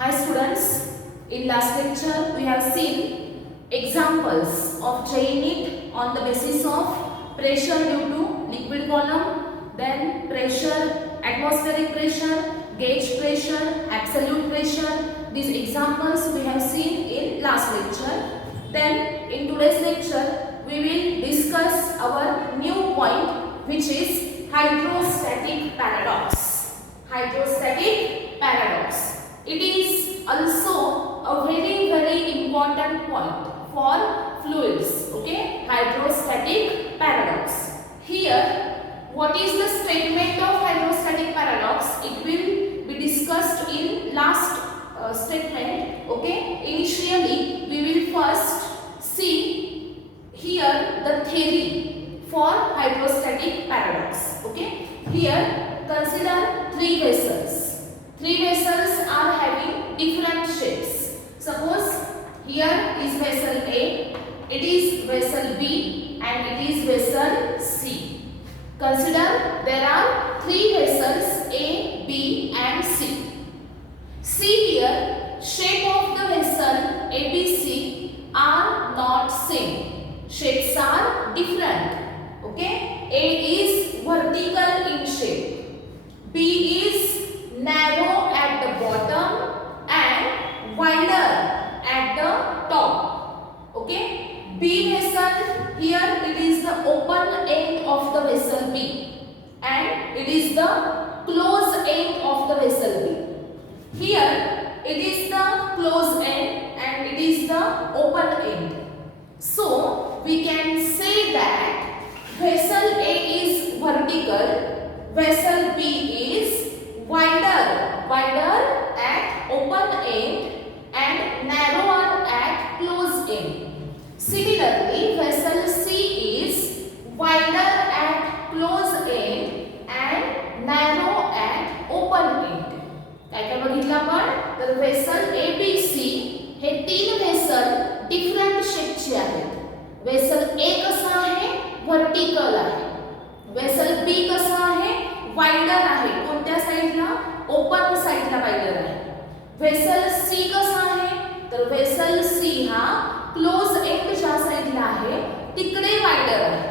Hi students, in last lecture we have seen examples of JNET on the basis of pressure due to liquid column, then pressure, atmospheric pressure, gauge pressure, absolute pressure. These examples we have seen in last lecture. Then in today's lecture we will discuss our new point, which is hydrostatic paradox. Hydrostatic paradox. It is also a very important point for fluids. Okay, hydrostatic paradox. Here, what is the statement of hydrostatic paradox? It will be discussed in last statement. Okay, initially we will first see here the theory for hydrostatic paradox. Okay, here consider three vessels. Three vessels are having different shapes. Suppose here is vessel A, it is vessel B, and it is vessel C. Consider there are three vessels A, B, and C. See here, shape of the vessel ABC are not same. Shapes are different. Okay, A is vertical in shape, B is narrow at the bottom and wider at the top. Okay, B vessel, here it is the open end of the vessel B and it is the closed end of the vessel B. Here it is the closed end and it is the open end. So we can say that vessel A is vertical, vessel B is wider at open end and narrower at closed end. Similarly, vessel C is wider at closed end and narrow at open end. काय बघितलं आपण तर vessel ABC हे तीन vessel different शेपचे आहेत. Vessel A कसा आहे vertical आहे, वेसल B कसा आहे वाइडर आहे, कोणत्या साइडला ओपन साइडला वाइडर आहे. वेसल C कसा आहे तर वेसल C हा क्लोज एंडच्या साइडला आहे, तिकडे वाइडर आहे.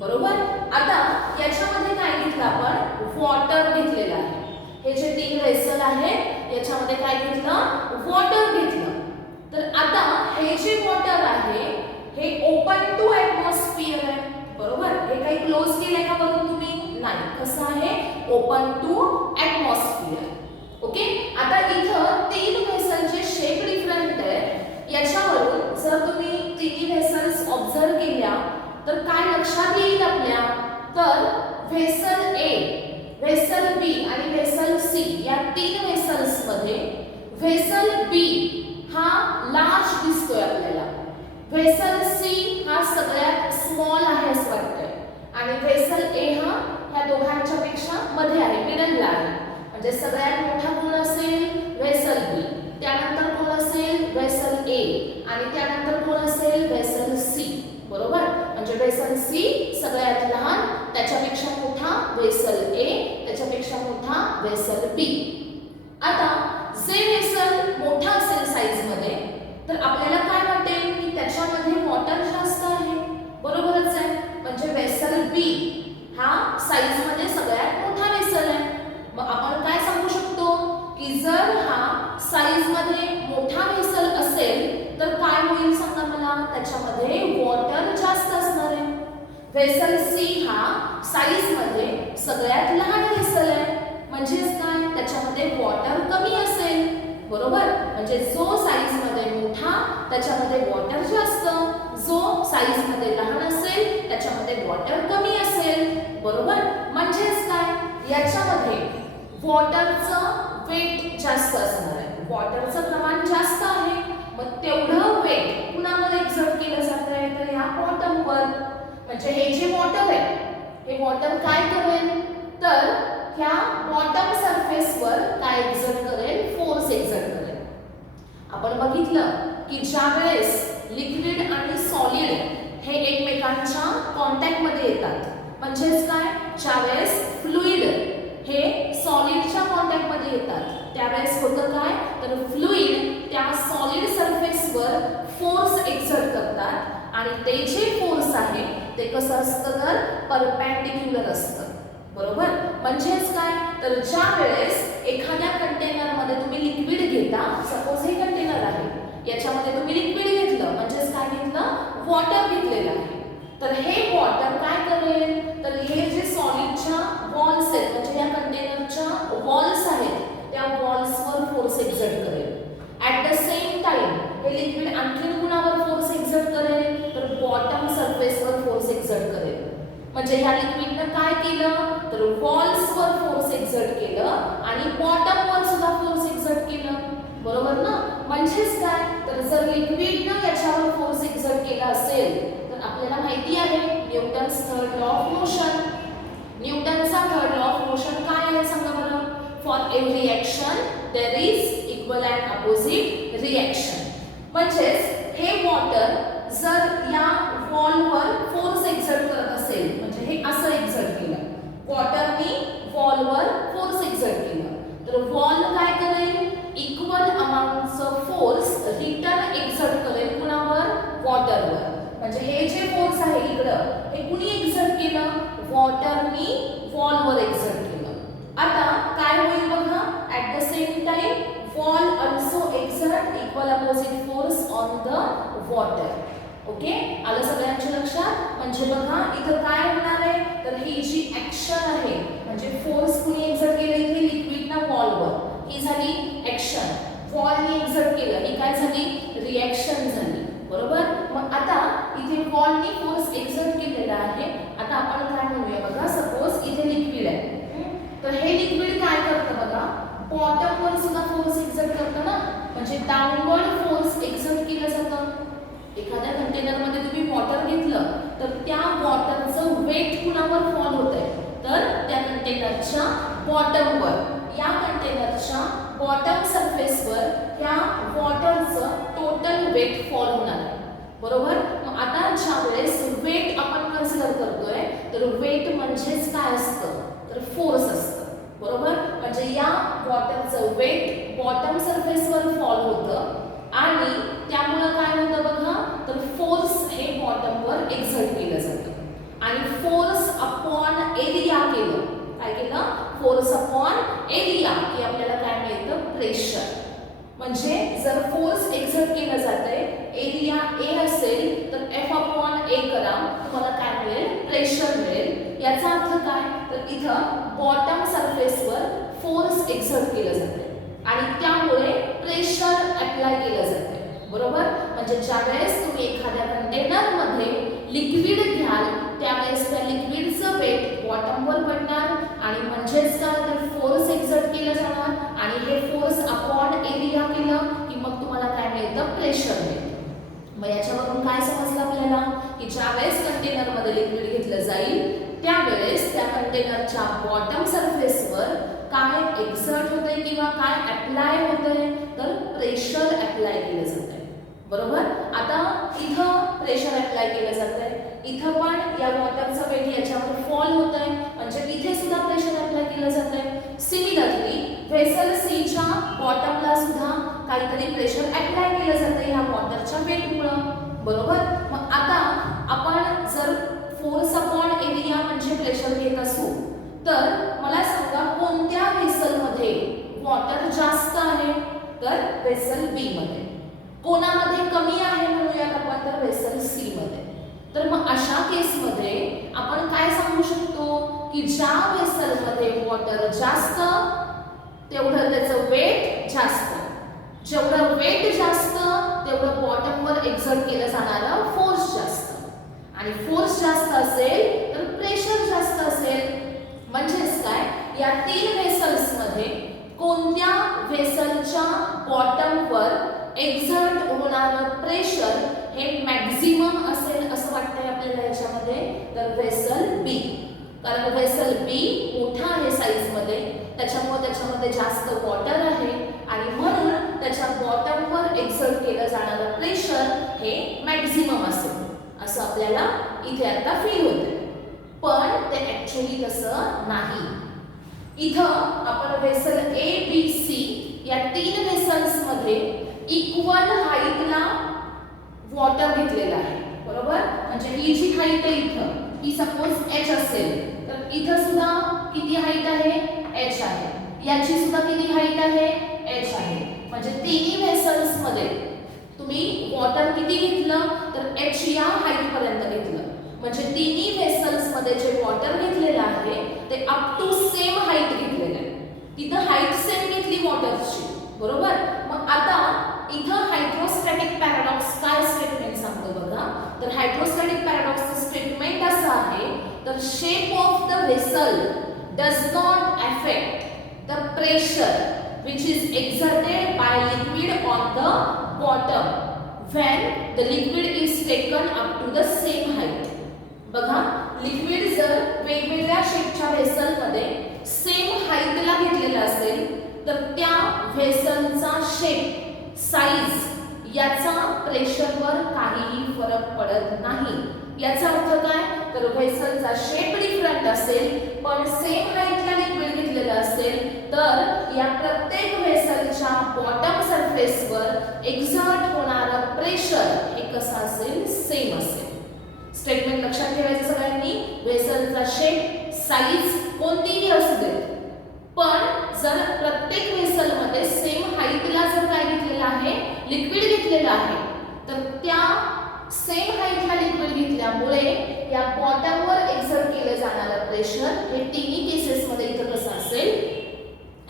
बरोबर. आता याच्यामध्ये काय घेतलं आपण वॉटर घेतलेलं आहे. हे जे तीन वेसल आहेत याच्यामध्ये काय घेतलं वॉटर घेतलं. तर आता हे जे वॉटर आहे हे ओपन टू ॲटमॉस्फियर आहे. बरोबर. हे काही क्लोज केलंय का बघून तुम्ही नाही. कसं आहे ओपन टू ॲटमॉस्फियर. ओके. आता इथं तीन वेसलचे शेप डिफरंट आहे. याच्यावरून जर तुम्ही तिन्ही वेसल्स ऑब्झर्व केल्या तर काय लक्षात येईल आपल्या तर वेसल ए, वेसल बी आणि वेसल सी या तीन वेसल्स मध्ये वेसल बी हा लार्ज दिसतोय आपल्याला, वेसल सी हा सगळ्यात स्मॉल आहे असं वाटतंय आणि वेसल ए हा ह्या दोघांच्या पेक्षा मध्ये आहे, मिडलला आहे. म्हणजे सगळ्यात मोठा कोण असेल वेसल बी, त्यानंतर कोण असेल वेसल ए आणि त्यानंतर कोण असेल वेसल सी. बरोबर. म्हणजे वेसल सी सगळ्यात लहान, त्याच्यापेक्षा मोठा वेसल ए, त्याच्यापेक्षा मोठा वेसल बी. आता जे वेसल मोठा असेल साइज मध्ये तर आपल्याला काय वाटेल की त्याच्यामध्ये वॉटर जास्त आहे. बरोबरच आहे. म्हणजे वेसल बी हा साइज मध्ये सगळ्यात मोठा वेसल आहे. मग आपण काय सांगू शकतो की जर हा साइज मध्ये मोठा वेसल असेल तर काय होईल सांगा मला, त्याच्यामध्ये वॉटर जास्त असणार आहे. वेसल सी हा साइज मध्ये सगळ्यात लहान वेसल आहे, म्हणजेच काय त्याच्यामध्ये वॉटर कमी असेल. बरोबर. म्हणजे जो साइज मध्ये मोठा त्याच्यामध्ये वॉटर जास्त, जो साइज मध्ये लहान असेल त्याच्यामध्ये वॉटर कमी असेल. बरोबर. म्हणजेच काय याच्यामध्ये वॉटरचं वेट जास्त असणार आहे, वॉटरचं प्रमाण जास्त आहे. मग तेवढं वेट कुणावर एक्झर्ट केलं जात आहे तर या बॉटमवर. म्हणजे हे जे वॉटर आहे हे वॉटर काय करेल तर ह्या बॉटम सरफेसवर काय एक्झर्ट करेल फोर्स एक्झर्ट करेल. आपण बघितलं की ज्या वेळेस लिक्विड आणि सॉलिड हे एकमेकांच्या कॉन्टॅक्ट मध्ये येतात, म्हणजेच काय ज्या वेळेस फ्लुइड हे सॉलिडच्या कॉन्टॅक्ट मध्ये येतात त्यावेळेस होतं काय, तर फ्लुइड त्या सॉलिड सरफेसवर फोर्स एक्झर्ट करतात आणि ते जे फोर्स आहे ते कसं असतं तर परपेंडिक्युलर असतं. बरोबर, म्हणजेच काय, तर ज्या वेळेस एखाद्या कंटेनरमध्ये तुम्ही लिक्विड घेता, सपोज हे कंटेनर आहे, याच्यामध्ये तुम्ही लिक्विड घेतलं, म्हणजेच काय घेतलं, वॉटर घेतलेलं आहे. तर हे वॉटर काय करेल, तर हे जे सॉलिडच्या वॉल्स आहेत, म्हणजे या कंटेनरच्या वॉल्स आहेत, त्या वॉल्सवर फोर्स एक्झर्ट करेल. ॲट द सेम टाइम हे लिक्विड आणखीन कुणावर फोर्स एक्झर्ट करेल, तर बॉटम सरफेसवर फोर्स एक्झर्ट करेल. म्हणजे ह्या लिक्विडनं काय केलं, तर वॉल्सवर फोर्स एक्झर्ट केलं आणि बॉटमवर सुद्धा फोर्स एक्झर्ट केलं. बरोबर ना, म्हणजेच काय, तर जर लिक्विडनं याच्यावर फोर्स एक्झर्ट केला असेल तर आपल्याला माहिती आहे Newton's third law of motion. न्यूटनचा थर्ड लॉ ऑफ मोशन काय आहे सांगा बरं. For every action there is equal and opposite reaction. म्हणजेच हे वॉटर जर या वॉलवर फोर्स एक्झर्ट करत असेल, म्हणजे हे असं एक्झर्ट केलं, वॉटरनी वॉलवर फोर्स एक्झर्ट केलं, तर वॉल काय करेल, इक्वल अमाउंटचं फोर्स रिटर्न एक्झर्ट करेल कुणावर, वॉटरवर. म्हणजे हे जे फोर्स आहे इकडं, हे कुणी एक्झर्ट केलं, वॉटरनी वॉलवर एक्झर्ट केलं. आता काय होईल बघा, at the same time wall also exert equal opposite force on the water. Okay, आलं सगळ्यांच्या लक्षात. म्हणजे बघा इथं काय होणार आहे, तर ही जी ऍक्शन आहे, म्हणजे फोर्स कुणी एक्झर्ट केलं इथे, लिक्विडना वॉलवर, ही झाली ऍक्शन. वॉलने एक्झर्ट केलं, ही काय झाली, रिॲक्शन झाली. बरोबर, मग आता इथे वॉलने फोर्स एक्झर्ट केलेला आहे. आता आपण काय म्हणूया बघा, सपोज इथे लिक्विड आहे, तर हे लिक्विड काय करतं बघा, बॉटमवर सुद्धा फोर्स एक्झर्ट करतं ना, म्हणजे डाऊनवर्ड फोर्स एक्झर्ट केलं जातं. एखाद्या कंटेनरमध्ये तुम्ही वॉटर घेतलं तर त्या वॉटरचं वेट कुणावर फॉल होतंय, तर त्या कंटेनरच्या बॉटमवर. या कंटेनरच्या बॉटम सरफेसवर त्या वॉटरचं टोटल वेट फॉल होणार आहे. बरोबर, मग आता ज्या वेळेस वेट आपण कन्सिडर करतोय, तर वेट म्हणजेच काय असतं, तर फोर्स असतं. बरोबर, म्हणजे या वॉटरचं वेट बॉटम सरफेसवर फॉल होतं आणि त्यामुळे काय होतं बघा, तर फोर्स हे बॉटमवर एक्झर्ट केलं जातं आणि फोर्स अपॉन एरिया केलं. काय केलं, फोर्स अपॉन एरिया, की आपल्याला काय मिळतं, प्रेशर. म्हणजे जर फोर्स एक्झर्ट केलं जातंय, एरिया ए असेल तर एफ अपॉन ए करा, तुम्हाला काय मिळेल, प्रेशर मिळेल. याचा अर्थ काय, तर इथं बॉटम सरफेसवर फोर्स एक्झर्ट केलं जातंय आणि त्यामुळे प्रेशर अप्लाय केलं जाते. बरोबर, म्हणजे ज्यावेळेस तुम्ही एखाद्या कंटेनरमध्ये लिक्विड घ्याल त्यावेळेस त्या लिक्विडचं वेट बॉटमवर पडणार आणि म्हणजेच काय, तर फोर्स एक्झर्ट केलं जाणार आणि हे फोर्स अपॉन एरिया केलं की मग तुम्हाला काय मिळतं, प्रेशर मिळतं. मग याच्यावरून काय समजलं आपल्याला, की ज्यावेळेस कंटेनरमध्ये लिक्विड घेतलं जाईल त्यावेळेस त्या कंटेनरच्या बॉटम सरफेसवर काय एक्झर्ट होतंय किंवा काय अप्लाय होतंय, तर प्रेशर अप्लाय केलं जातंय. बरोबर, आता इथं प्रेशर अप्लाय केलं जातंय, इथं पण या वॉटरचं वेट याच्यावर फॉल होतंय, म्हणजे इथे सुद्धा प्रेशर अप्लाय केलं जातंय. सिमिलरली व्हेसल सीच्या बॉटमला सुद्धा काहीतरी प्रेशर अप्लाय केलं जातंय ह्या वॉटरच्या वेटमुळं. बरोबर, मग आता आपण जर फोर्स अपॉन एरिया म्हणजे प्रेशर घेत असू तर मला सांगा कोणत्या व्हेसलमध्ये वॉटर जास्त आहे, तर व्हेसल बी मध्ये. कोणामध्ये कमी आहे म्हणूयात आपण, तर व्हेसल सी मध्ये. तर मग अशा केसमध्ये आपण काय सांगू शकतो, की ज्या व्हेसलमध्ये वॉटर जास्त तेवढं त्याचं वेट जास्त, जेवढं वेट जास्त तेवढं बॉटमवर एक्झर्ट केलं जाणारं फोर्स जास्त, आणि फोर्स जास्त असेल तर प्रेशर जास्त असेल. म्हणजेच काय, या तीन व्हेसल्समध्ये कोणत्या व्हेसलच्या बॉटमवर एक्झर्ट होणारं प्रेशर हे मॅक्झिमम असेल असं वाटतंय आपल्याला याच्यामध्ये, तर व्हेसल बी. कारण व्हेसल बी मोठा आहे साईजमध्ये, त्याच्यामुळे त्याच्यामध्ये जास्त वॉटर आहे आणि म्हणून त्याच्या बॉटमवर एक्झर्ट केलं जाणारं प्रेशर हे मॅक्झिमम असेल असं आपल्याला इथे आता फील होते. पण ते ऍक्च्युअली तसं नाही. इथं आपण व्हेसल ए बी सी या 3 व्हेसल्स मध्ये इक्वल हाईटला वॉटर घेतलेला आहे, बरोबर. म्हणजे ही जी हाईट आहे इथं, ही सपोज h असेल, तर इथं सुद्धा किती हाईट आहे, h आहे. याची सुद्धा किती हाईट आहे, h आहे. म्हणजे तिन्ही व्हेसल्स मध्ये तुम्ही वॉटर किती घेतलं, तर h या हाईट पर्यंत घेतलं. म्हणजे तिन्ही व्हेसल्स मध्ये जे वॉटर घेतलेलं आहे ते अप टू सेम हाईट घेतलेलं आहे. तिथं हाईट सेम घेतली वॉटरची, बरोबर. मग आता इथं हायड्रोस्टॅटिक पॅराडॉक्स काय स्टेटमेंट सांगतो बघा. तर हायड्रोस्टॅटिक पॅराडॉक्सचं स्टेटमेंट असं आहे, तर shape of the vessel does not affect the pressure which is exerted by liquid on the bottom when the liquid is taken up to the same height. बघा, liquid जर वेगवेगळ्या शेपच्या vessel मध्ये same हाईटला घेतलेला असेल तर त्या व्हेसलचा शेप, साइज याचा प्रेशरवर काहीही फरक पडत नाही. याचा अर्थ काय, तर व्हेसलचा शेप डिफरंट असेल पण सेम हाईटला लिक्विड घेतलेलं असेल तर या प्रत्येक व्हेसलच्या बॉटम सरफेसवर एक्झर्ट होणारं प्रेशर हे कसं असेल, सेम असेल. स्टेटमेंट लक्षात ठेवायचं सगळ्यांनी. व्हेसलचा शेप, साइज कोणतीही असू दे, पण जर प्रत्येक व्हेसल मध्ये सेम हाईटला जर काय घेतलेलं आहे, लिक्विड घेतलेलं आहे, तर त्या सेम हाईटला लिक्विड घेतल्यामुळे या बॉटमवर एक्झर्ट केलं जाणारं प्रेशर हे तिन्ही केसेस मध्ये इथं कसं असेल,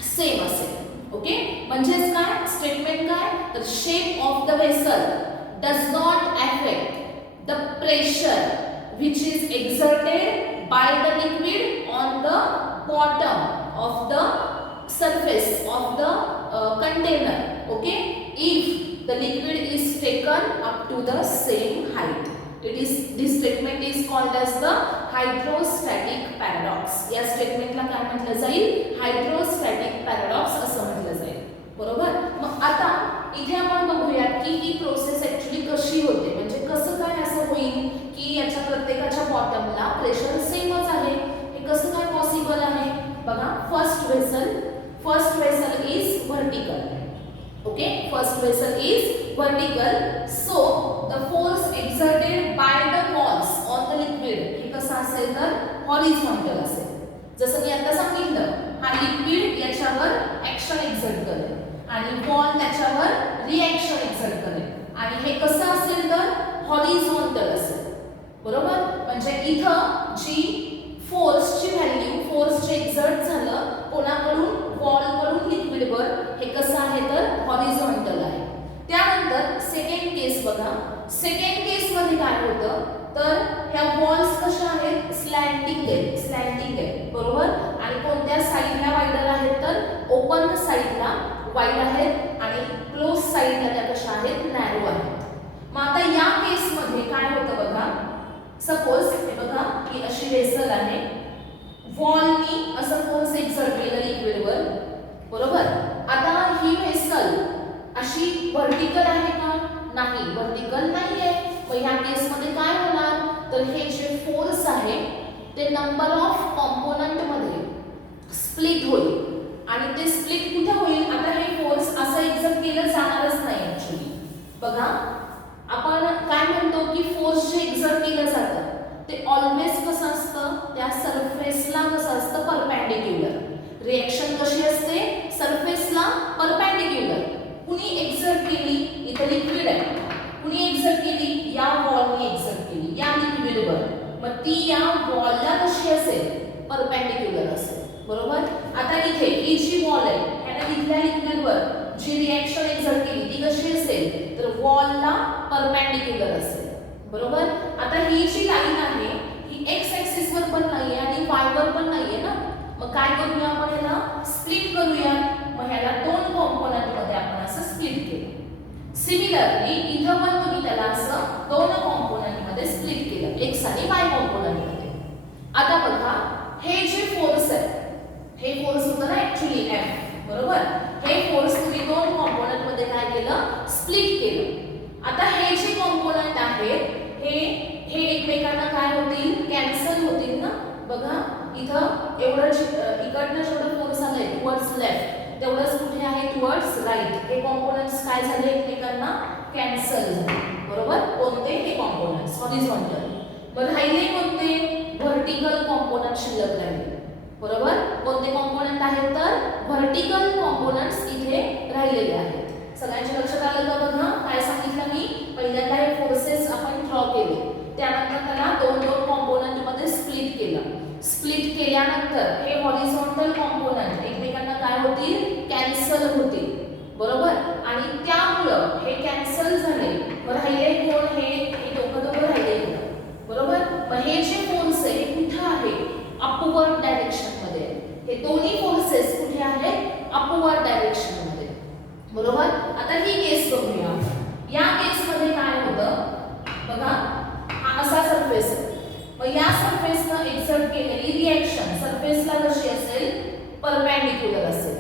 सेम असेल. ओके. म्हणजेच काय स्टेटमेंट काय, तर shape of the vessel does not affect the pressure which is exerted by the liquid on the bottom of the surface of the container. Okay, if the liquid is taken up to the same height, this statement is called as the hydrostatic paradox. या स्टेटमेंटला काय म्हटलं जाईल, hydrostatic paradox असं म्हटलं जाईल, बरोबर. मग आता इथे आपण बघूयात की ही प्रोसेस ऍक्च्युअली कशी होते. म्हणजे कसं काय असं होईल की याच्या प्रत्येकाच्या बॉटमला प्रेशर सेमच आहे, हे कसं काय पॉसिबल आहे. बघा, first vessel is vertical. Okay, first vessel is vertical, so the force exerted by the walls on the liquid हे कसं असेल, तर हॉरिझॉन्टल असेल. जसं मी आता सांगितलं, हा लिक्विड याच्यावर ऍक्शन एक्झर्ट करेल आणि वॉल त्याच्यावर रिएक्शन एक्झर्ट करेल आणि हे कसं असेल, तर हॉरिझॉन्टल असेल, बरोबर. म्हणजे इथं जी फोर्सची व्हॅल्यू, फोर्स जे एक्झर्ट झालं कोणाकडून, वॉलकडून लिक्विडवर, हे कसं आहे, तर हॉरिझॉन्टल आहे. त्यानंतर सेकंड केस बघा. सेकंड केस मध्ये काय होतं, तर ह्या वॉल्स कशा आहेत, स्लॅन्टिंग आहेत, बरोबर. आणि कोणत्या साइडला वाइडर आहेत, तर ओपन साइडला वाईड आहेत आणि क्लोज साइडला त्या कशा आहेत, नॅरो आहेत. मग आता या केस मध्ये काय होतं बघा, सपोज हे बघा की अशी व्हेसल आहे, वॉलनी असं फोर्स एक्झर्ट केलं लिक्विडवर, बरोबर. आता ही व्हेसल अशी व्हर्टिकल आहे का, नाही, व्हर्टिकल नाहीये. मग ह्या केस मध्ये काय होणार, तर हे जे फोर्स आहे ते नंबर ऑफ कॉम्पोनंट मध्ये स्प्लिट होईल आणि ते स्प्लिट कुठे होईल, आता हे फोर्स असं एक्झर्ट केलं जाणारच नाही ऍक्च्युअली. बघा, आपण काय म्हणतो की फोर्स जे एक्झर्ट केलं जातं ते ऑलवेज कसं असतं, त्या सरफेसला कसं असतं, परपेंडिक्युलर. रिएक्शन कशी असते, सरफेसला परपेंडिक्युलर. कुणी एक्झर्ट केली, इथं लिक्विड आहे, कुणी एक्झर्ट केली, या वॉलने एक्झर्ट केली या लिक्विडवर, मग ती या वॉलला कशी असेल, परपेंडिक्युलर असेल, बरोबर. आता इथे ही जी वॉल आहे ह्याने तिथल्या लिक्विडवर जी रिएक्शन एक्झर्ट केली ती कशी असेल, तर वॉलला परपेंडिक्युलर असेल, बरोबर. आता ही जी लाईन आहे ही एक्स ऍक्सिस वर पण नाहीये आणि वाय वर पण नाहीये ना. मग काय करूया, आपण याला स्प्लिट करूया. मग ह्याला दोन कॉम्पोनंट मध्ये आपण असं स्प्लिट केलं. सिमिलरली इथं पण तुम्ही त्याला असं दोन कॉम्पोनंट मध्ये स्प्लिट केलं, एक्स आणि वाय कॉम्पोनंट मध्ये. आता बघा, हे जे फोर्स आहे, हे फोर्स होतं ना ऍक्च्युअली एफ, बरोबर. हे फोर्स तुम्ही दोन कॉम्पोनंट मध्ये काय केलं, स्प्लिट केलं. आता हे जे कॉम्पोनंट आहेत हे एकमेकांना काय होतील, कॅन्सल होतील ना. बघा, इथं एवढं इकडनं जेवढं फोर्स आलंय टुवर्ड्स लेफ्ट तेवढंच कुठे आहे टुवर्ड्स राईट. हे कॉम्पोनंट्स काय झाले एकमेकांना कॅन्सल झाले. बरोबर. कोणते हे कॉम्पोनंट्स हॉरिझॉन्टल. मग राहिले कोणते व्हर्टिकल कॉम्पोनंट शिल्लक राहिले. बरोबर. कोणते कॉम्पोनंट आहेत तर व्हर्टिकल कॉम्पोनंट्स इथे राहिलेले आहेत. सगळ्यांच्या लक्षात आलं का बघा. काय सांगितलं मी पहिल्यांदा हे फोर्सेस आपण ड्रॉ केले, त्यानंतर त्याला दोन दोन कॉम्पोनंट मध्ये स्प्लिट केलं. स्प्लिट केल्यानंतर हे हॉरिझॉन्टल कॉम्पोनंट एकमेकांना काय होतील कॅन्सल होतील. बरोबर. आणि त्यामुळं हे कॅन्सल झाले. मग राहिले कोण हे दोघं राहिले. बरोबर. मग हे जे फोर्स आहे कुठे आहे अपवर्ड डायरेक्शन मध्ये. हे दोन्ही फोर्सेस कुठे आहेत अपवर्ड डायरेक्शन मध्ये. बरोबर. आता ही केस बघूया. या केस मध्ये काय होतं बघा. हा असा सरफेस आहे. मग या सरफेसनं एक्झर्ट केलेली रिएक्शन सरफेसला कशी असेल परपेंडिक्युलर असेल.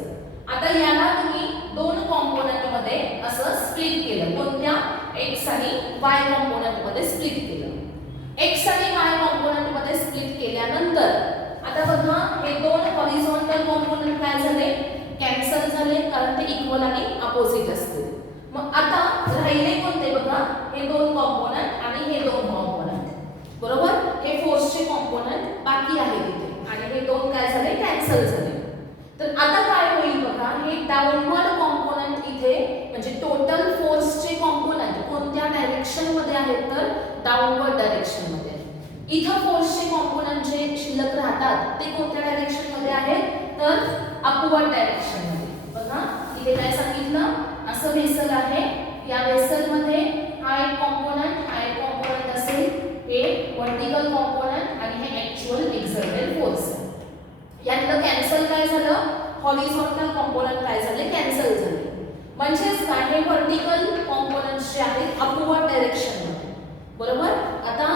आता याला तुम्ही दोन कॉम्पोनंट मध्ये असं स्प्लिट केलं. कोणत्या x आणि y कॉम्पोनंट मध्ये स्प्लिट केलं. x आणि y कॉम्पोनंट मध्ये स्प्लिट केल्यानंतर आता बघा हे दोन हॉरिझॉन्टल कॉम्पोनंट काय झाले कॅन्सल झाले कारण ते इक्वल आणि अपोजिट असतील. मग आता राहिले कोणते बघा हे दोन कॉम्पोनंट आणि हे दोन कॉम्पोनंट. बरोबर. हे फोर्सचे कॉम्पोनंट बाकी आहेत इथे आणि हे दोन काय झाले कॅन्सल झाले. तर आता काय होईल बघा हे डाऊनवर्ड कॉम्पोनंट इथे म्हणजे टोटल फोर्सचे कॉम्पोनंट कोणत्या डायरेक्शन मध्ये आहेत तर डाऊनवर्ड डायरेक्शन मध्ये. इथं फोर्सचे कॉम्पोनंट जे शिल्लक राहतात ते कोणत्या डायरेक्शन मध्ये आहेत तर अपवर्ड डायरेक्शन मध्ये. बघा इथे काय सांगितलं असं वेसल आहे. या वेसल मध्ये हा एक कॉम्पोनंट असेल हे वर्टिकल कॉम्पोनंट आणि हे ऍक्च्युअल एक्झर्टेड फोर्स. यातलं कॅन्सल काय झालं हॉरिझॉन्टल कॉम्पोनंट काय झाले कॅन्सल झाले. म्हणजेच काय हे वर्टिकल कॉम्पोनंट्स जे आहेत अपवर्ड डायरेक्शन मध्ये. बरोबर. आता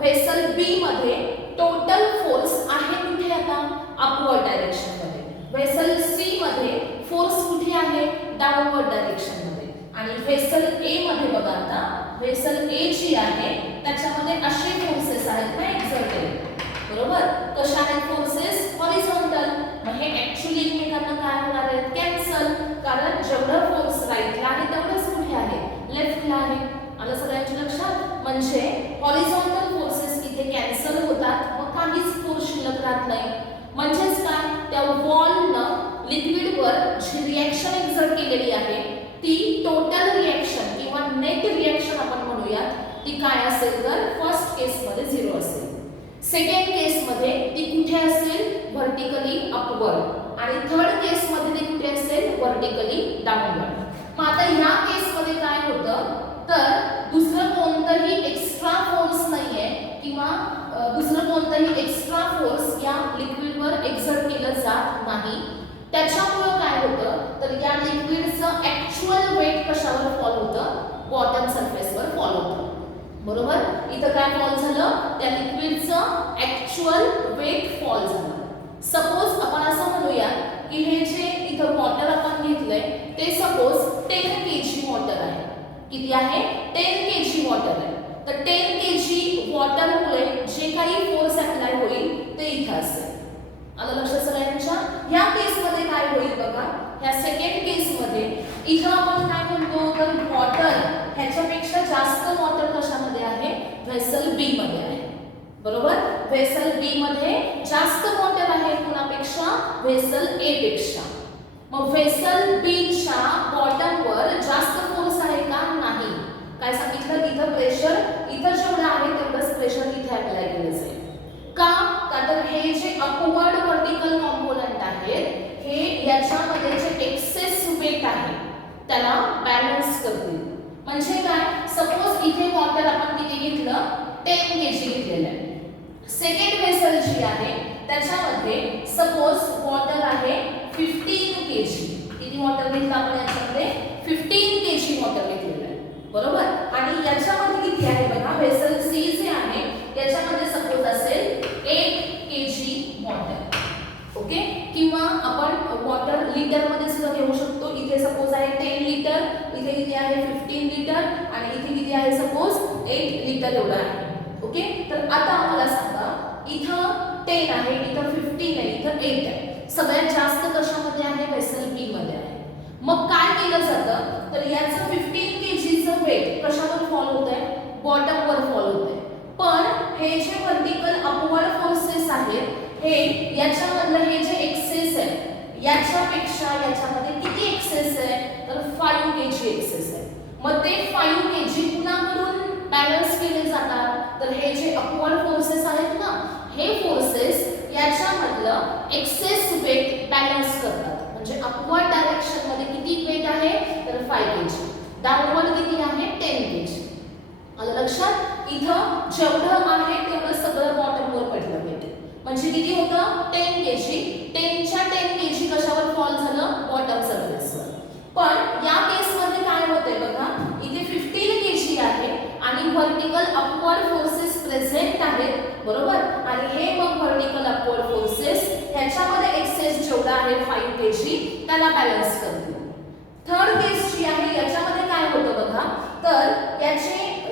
वेसल बी मध्ये टोटल फोर्स आहे कुठे आता अपवर्ड डायरेक्शन मध्ये. वेसल सी मध्ये फोर्स कुठे आहे डाऊनवर्ड डायरेक्शन मध्ये. आणि वेसल ए मध्ये बघा आता वेसल ए जी आहे त्याच्यामध्ये असे फोर्सेस आहेत ना एक्झर्टेड. बरोबर. कशा आहेत फोर्सेस हॉरिझॉन्टल. मग हे ऍक्च्युअली एकमेकांना काय होणार आहेत कॅन्सल कारण जेवढं फोर्स राईटला आहे तेवढंच कुठे आहे लेफ्टला आहे. आलं सगळ्यांच्या लक्षात. म्हणजे हॉरिझॉन्टल फोर्सेस इथे कॅन्सल होतात मग काहीच फोर्स शिल्लक राहत नाही. म्हणजेच काय त्या वॉलनं लिक्विडवर जी रिएक्शन एक्झर्ट केलेली आहे ती टोटल रिएक्शन किंवा नेट रिएक्शन आपण म्हणूयात ती काय असेल तर फर्स्ट केस मध्ये 0 असेल. सेकंड केस मध्ये ती कुठे असेल व्हर्टिकली अपवर्ड आणि थर्ड केस मध्ये ती कुठे असेल व्हर्टिकली डाऊनवर्ड. मग आता ह्या केस मध्ये काय होतं तर दुसरं कोणतंही एक्स्ट्रा फोर्स नाहीये किंवा दुसरं कोणतंही एक्स्ट्रा फोर्स या लिक्विडवर एक्झर्ट केलं जात नाही. त्याच्यामुळे काय होतं तर या लिक्विडचं ऍक्च्युअल वेट कशावर फॉल होतं बॉटम सरफेसवर फॉल होतं. बरोबर. इथं काय फॉल झालं त्या लिक्विडचं ऍक्च्युअल वेट फॉल झालं. सपोज आपण असं म्हणूया की हे जे इथं वॉटर आपण घेतलंय ते सपोज 10 kg वॉटर आहे. किती आहे 10 kg वॉटर आहे. तर 10 kg वॉटरमुळे जे काही फोर्स अप्लाय होईल ते इथं असेल. आलं लक्षात सगळ्यांच्या. ह्या केस मध्ये काय होईल बघा ह्या सेकंड केस मध्ये इथं आपण काय म्हणतो तर वॉटर ह्याच्यापेक्षा जास्त वॉटर कशामध्ये आहे व्हेसल बी मध्ये आहे. बरोबर. व्हेसल बी मध्ये जास्त वॉटर आहे कुणापेक्षा व्हेसल ए पेक्षा. मग व्हेसल बी च्या बॉटमवर जास्त फोर्स आहे का नाही. काय सांगितलं इथं प्रेशर इथं जेवढं आहे तेवढंच प्रेशर इथे अप्लाय केलं जाईल. का तर हे जे अपवर्ड वर्टिकल कॉम्पोनंट आहेत हे याच्यामध्ये जे एक्सेस वेट आहे त्याला बॅलन्स करतील. म्हणजे काय सपोज इथे वॉटर आपण किती घेतलं 10 kg घेतलेलं आहे. सेकंड वेसल जी आहे त्याच्यामध्ये सपोज वॉटर आहे 15 kg. किती वॉटर घेतलं आपण याच्यामध्ये 15 kg वॉटर घेतलेलं आहे. बरोबर. आणि याच्यामध्ये किती आहे बघा वेसल सी जे आहे याच्यामध्ये सपोज असेल 1 kg वॉटर. ओके. किंवा आपण वॉटर लिटर मध्ये सुद्धा घेऊ शकतो. इथे सपोज आहे 10 लिटर, इथे किती आहे 15 लिटर आणि इथे किती आहे सपोज 8 लिटर एवढा आहे. ओके. तर आता आम्हाला सांगा इथं 10 आहे इथं 15 आहे इथं 8 आहे. सगळ्यात जास्त कशामध्ये आहे, व्हेसल बी मध्ये आहे. मग काय केलं जातं, तर याचं 15 kgचं वेट कशावर फॉल होतंय, बॉटमवर फॉल होतंय. पण हे जे व्हर्टिकल अपवर्ड फोर्सेस आहेत हे याच्यामधलं हे जे एक्सेस आहे याच्यापेक्षा याच्यामध्ये किती एक्सेस आहे, तर 5 kg एक्सेस आहे. मग ते 5 kg कुणाकडून बॅलन्स केले जातात, तर हे जे अपवर्ड फोर्सेस आहेत ना, हे फोर्सेस याच्यामधलं एक्सेस वेट बॅलन्स करतात. म्हणजे अपवर्ड डायरेक्शन मध्ये किती वेट आहे, तर 5 kg. डाऊनवर्ड किती आहे, 10 kg. आलं लक्षात. इथं जेवढं आहे तेवढं सगळं बॉटमवर पडलं वेट. म्हणजे किती होतं, 10 kg. 10 च्या 10 kg कशावर फॉल झालं, बॉटम सरफेसवर. पण या केस मध्ये काय होतंय बघा, इथे 15 kg आहे आणि व्हर्टिकल अपवर्ड फोर्सेस प्रेझेंट आहेत, बरोबर. आणि हे मग व्हर्टिकल अपवर्ड फोर्सेस ह्याच्यामध्ये एक्सेस जेवढा आहे 5 kg त्याला बॅलन्स करतील. थर्ड केस जी आहे याच्यामध्ये काय होतं बघा, तर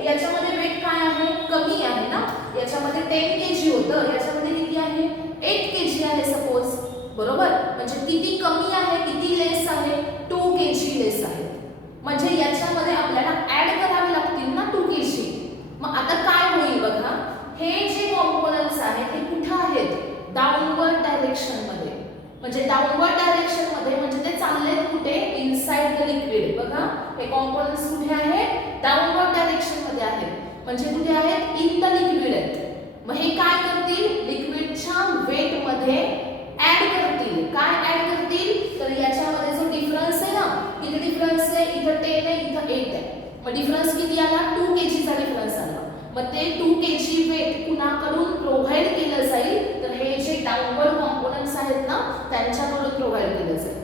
याच्यामध्ये वेट काय आहे, कमी आहे ना. याच्यामध्ये 10 kg होतं, याच्यामध्ये किती आहे, 8 kg आहे सपोज, बरोबर. म्हणजे किती कमी आहे, किती लेस आहे, 2 kg लेस आहे. म्हणजे याच्यामध्ये आपल्याला ऍड करावे लागतील ना 2 kg. मग आता काय होईल बघा, हे जे कॉम्पोनंट्स आहेत ते कुठे आहेत, डाऊनवर्ड डायरेक्शन मध्ये. म्हणजे डाऊनवर्ड डायरेक्शन मध्ये म्हणजे ते चाललेत कुठे, इनसाइड द लिक्विड. बघा हे कॉम्पोनंट्स कुठे आहेत, डाऊनवर्ड डायरेक्शन मध्ये आहेत. म्हणजे कुठे आहेत, इन द लिक्विड आहेत. मग हे काय करतील, लिक्विडच्या वेट मध्ये ऍड करतील. काय ऍड करतील, तर याच्यामध्ये जो डिफरन्स आहे ना, इथे डिफरन्स आहे, इथं 10 आहे, इथं 8 आहे. मग डिफरन्स किती आला, 2 kg चा डिफरन्स आला. मग ते 2 kg वेट कुणाकडून प्रोव्हाइड केलं जाईल, तर हे जे डाऊनवर्ड कॉम्पोनंट्स आहेत ना त्यांच्याकडून प्रोव्हाइड केलं जाईल.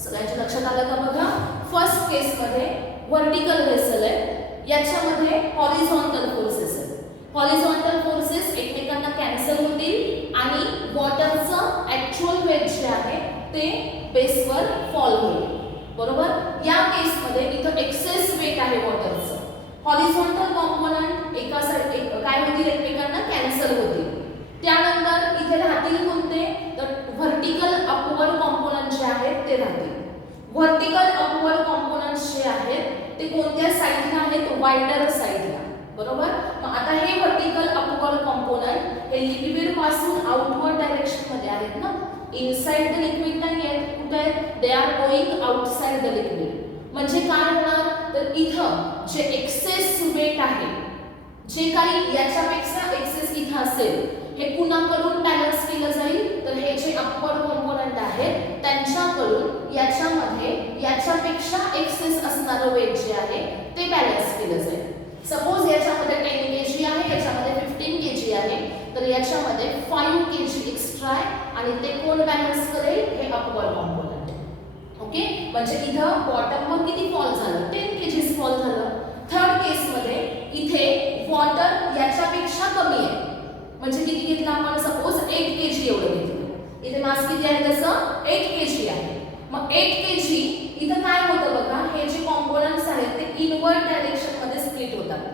सगळ्यांच्या लक्षात आलं का बघा. फर्स्ट केस मध्ये व्हर्टिकल व्हेसल आहे, याच्यामध्ये हॉरिझॉन्टल फोर्सेस आहेत. हॉरिझॉन्टल फोर्सेस एकमेकांना कॅन्सल होतील आणि वॉटरचं ऍक्च्युअल वेट जे आहे ते बेसवर फॉल होईल, बरोबर. या केस मध्ये इथं एक्सेस वेट आहे वॉटरचं. हॉरिझॉन्टल कॉम्पोनंट एका साइड काय होतील, एकमेकांना कॅन्सल होतील. त्यानंतर इथे राहतील कोणते, तर व्हर्टिकल अपवर्ड कॉम्पोनंट जे आहेत ते राहतील. व्हर्टिकल अपवर्ड कॉम्पोनंट्स जे आहेत ते कोणत्या साइडला आहेत, वाइडर साइडला, बरोबर. मग आता हे व्हर्टिकल अपवर्ड कॉम्पोनंट हे लिक्विड पासून आउटवर्ड डायरेक्शन मध्ये आहेत ना, इनसाइड द लिक्विड नाही आहेत, कुठे आहेत, they are going outside the liquid. म्हणजे काय होणार, तर इथं जे एक्सेस वेट आहे, जे काही याच्यापेक्षा एक्सेस इथं असेल, हे कुणाकडून बॅलन्स केलं जाईल, तर हे जे अपवर्ड कॉम्पोनंट आहेत त्यांच्याकडून याच्यामध्ये याच्यापेक्षा एक्सेस असणारं वेट जे आहे ते बॅलन्स केलं जाईल. सपोज याच्यामध्ये 10 kg आहे, याच्यामध्ये 15 kg आहे, तर याच्यामध्ये 5 kg एक्स्ट्रा आहे आणि ते कोण बॅलन्स करेल, हे अपवर्ड कॉम्पोनंट. ओके. म्हणजे इथं बॉटमवर किती फॉल झालं, 10 kg फॉल झालं. थर्ड केस मध्ये इथे वॉटर याच्यापेक्षा कमी आहे, म्हणजे किती घेतलं आपण, सपोज 8 kg एवढं घेतलं. इथे मास किती आहे तसं, 8 kg आहे. मग 8 kg इथं काय होतं बघा, हे जे कॉम्पोनंट्स आहेत ते इनवर्ड डायरेक्शन मध्ये स्प्लिट होतात.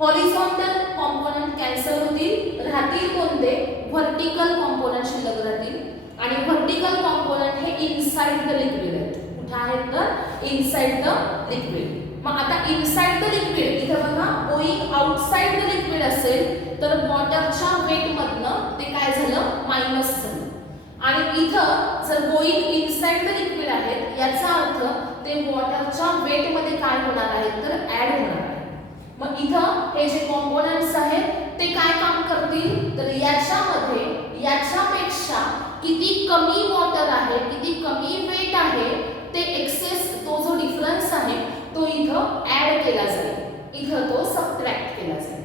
हॉरिझॉन्टल कॉम्पोनंट कॅन्सल होतील, राहतील कोणते, व्हर्टिकल कॉम्पोनंट शिल्लक राहतील. आणि व्हर्टिकल कॉम्पोनंट हे इनसाइड द लिक्विड आहेत. कुठे आहेत, तर इनसाइड द लिक्विड. मग आता इनसाइड द लिक्विड इथं बघा, गोइंग आउटसाइड द लिक्विड असेल तर वॉटरच्या वेट मधनं ते काय झालं, मायनस झालं. आणि इथं जर गोइंग इनसाइड द लिक्विड आहेत, याचा अर्थ ते वॉटरच्या वेट मध्ये काय होणार आहेत, तर ऍड होणार आहे. मग इथं हे जे कॉम्पोनंट्स आहेत ते काय काम करतील, तर याच्यामध्ये याच्यापेक्षा किती कमी वॉटर आहे, किती कमी वेट आहे, ते एक्सेस तो जो डिफरन्स आहे तो इथं ऍड केला जाईल, इथं तो सबट्रॅक्ट केला जाईल.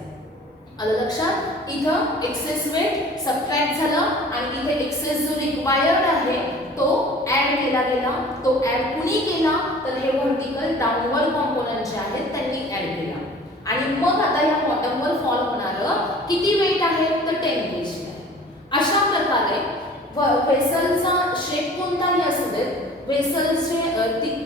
आलं लक्षात. इथं एक्सेस वेट सबट्रॅक्ट झालं आणि इथे एक्सेस जो रिक्वायर्ड आहे तो ऍड केला गेला. तो ऍड कुणी केला, तर हे व्हर्टिकल डाऊनवर्ड कॉम्पोनंट जे आहेत त्यांनी ऍड केला. आणि मग आता या बॉटमवर फॉल होणारं किती वेट आहे, तर 10 kg. अशा प्रकारे व्हेसलचा शेप कोणताही असू देत, व्हेसल्सचे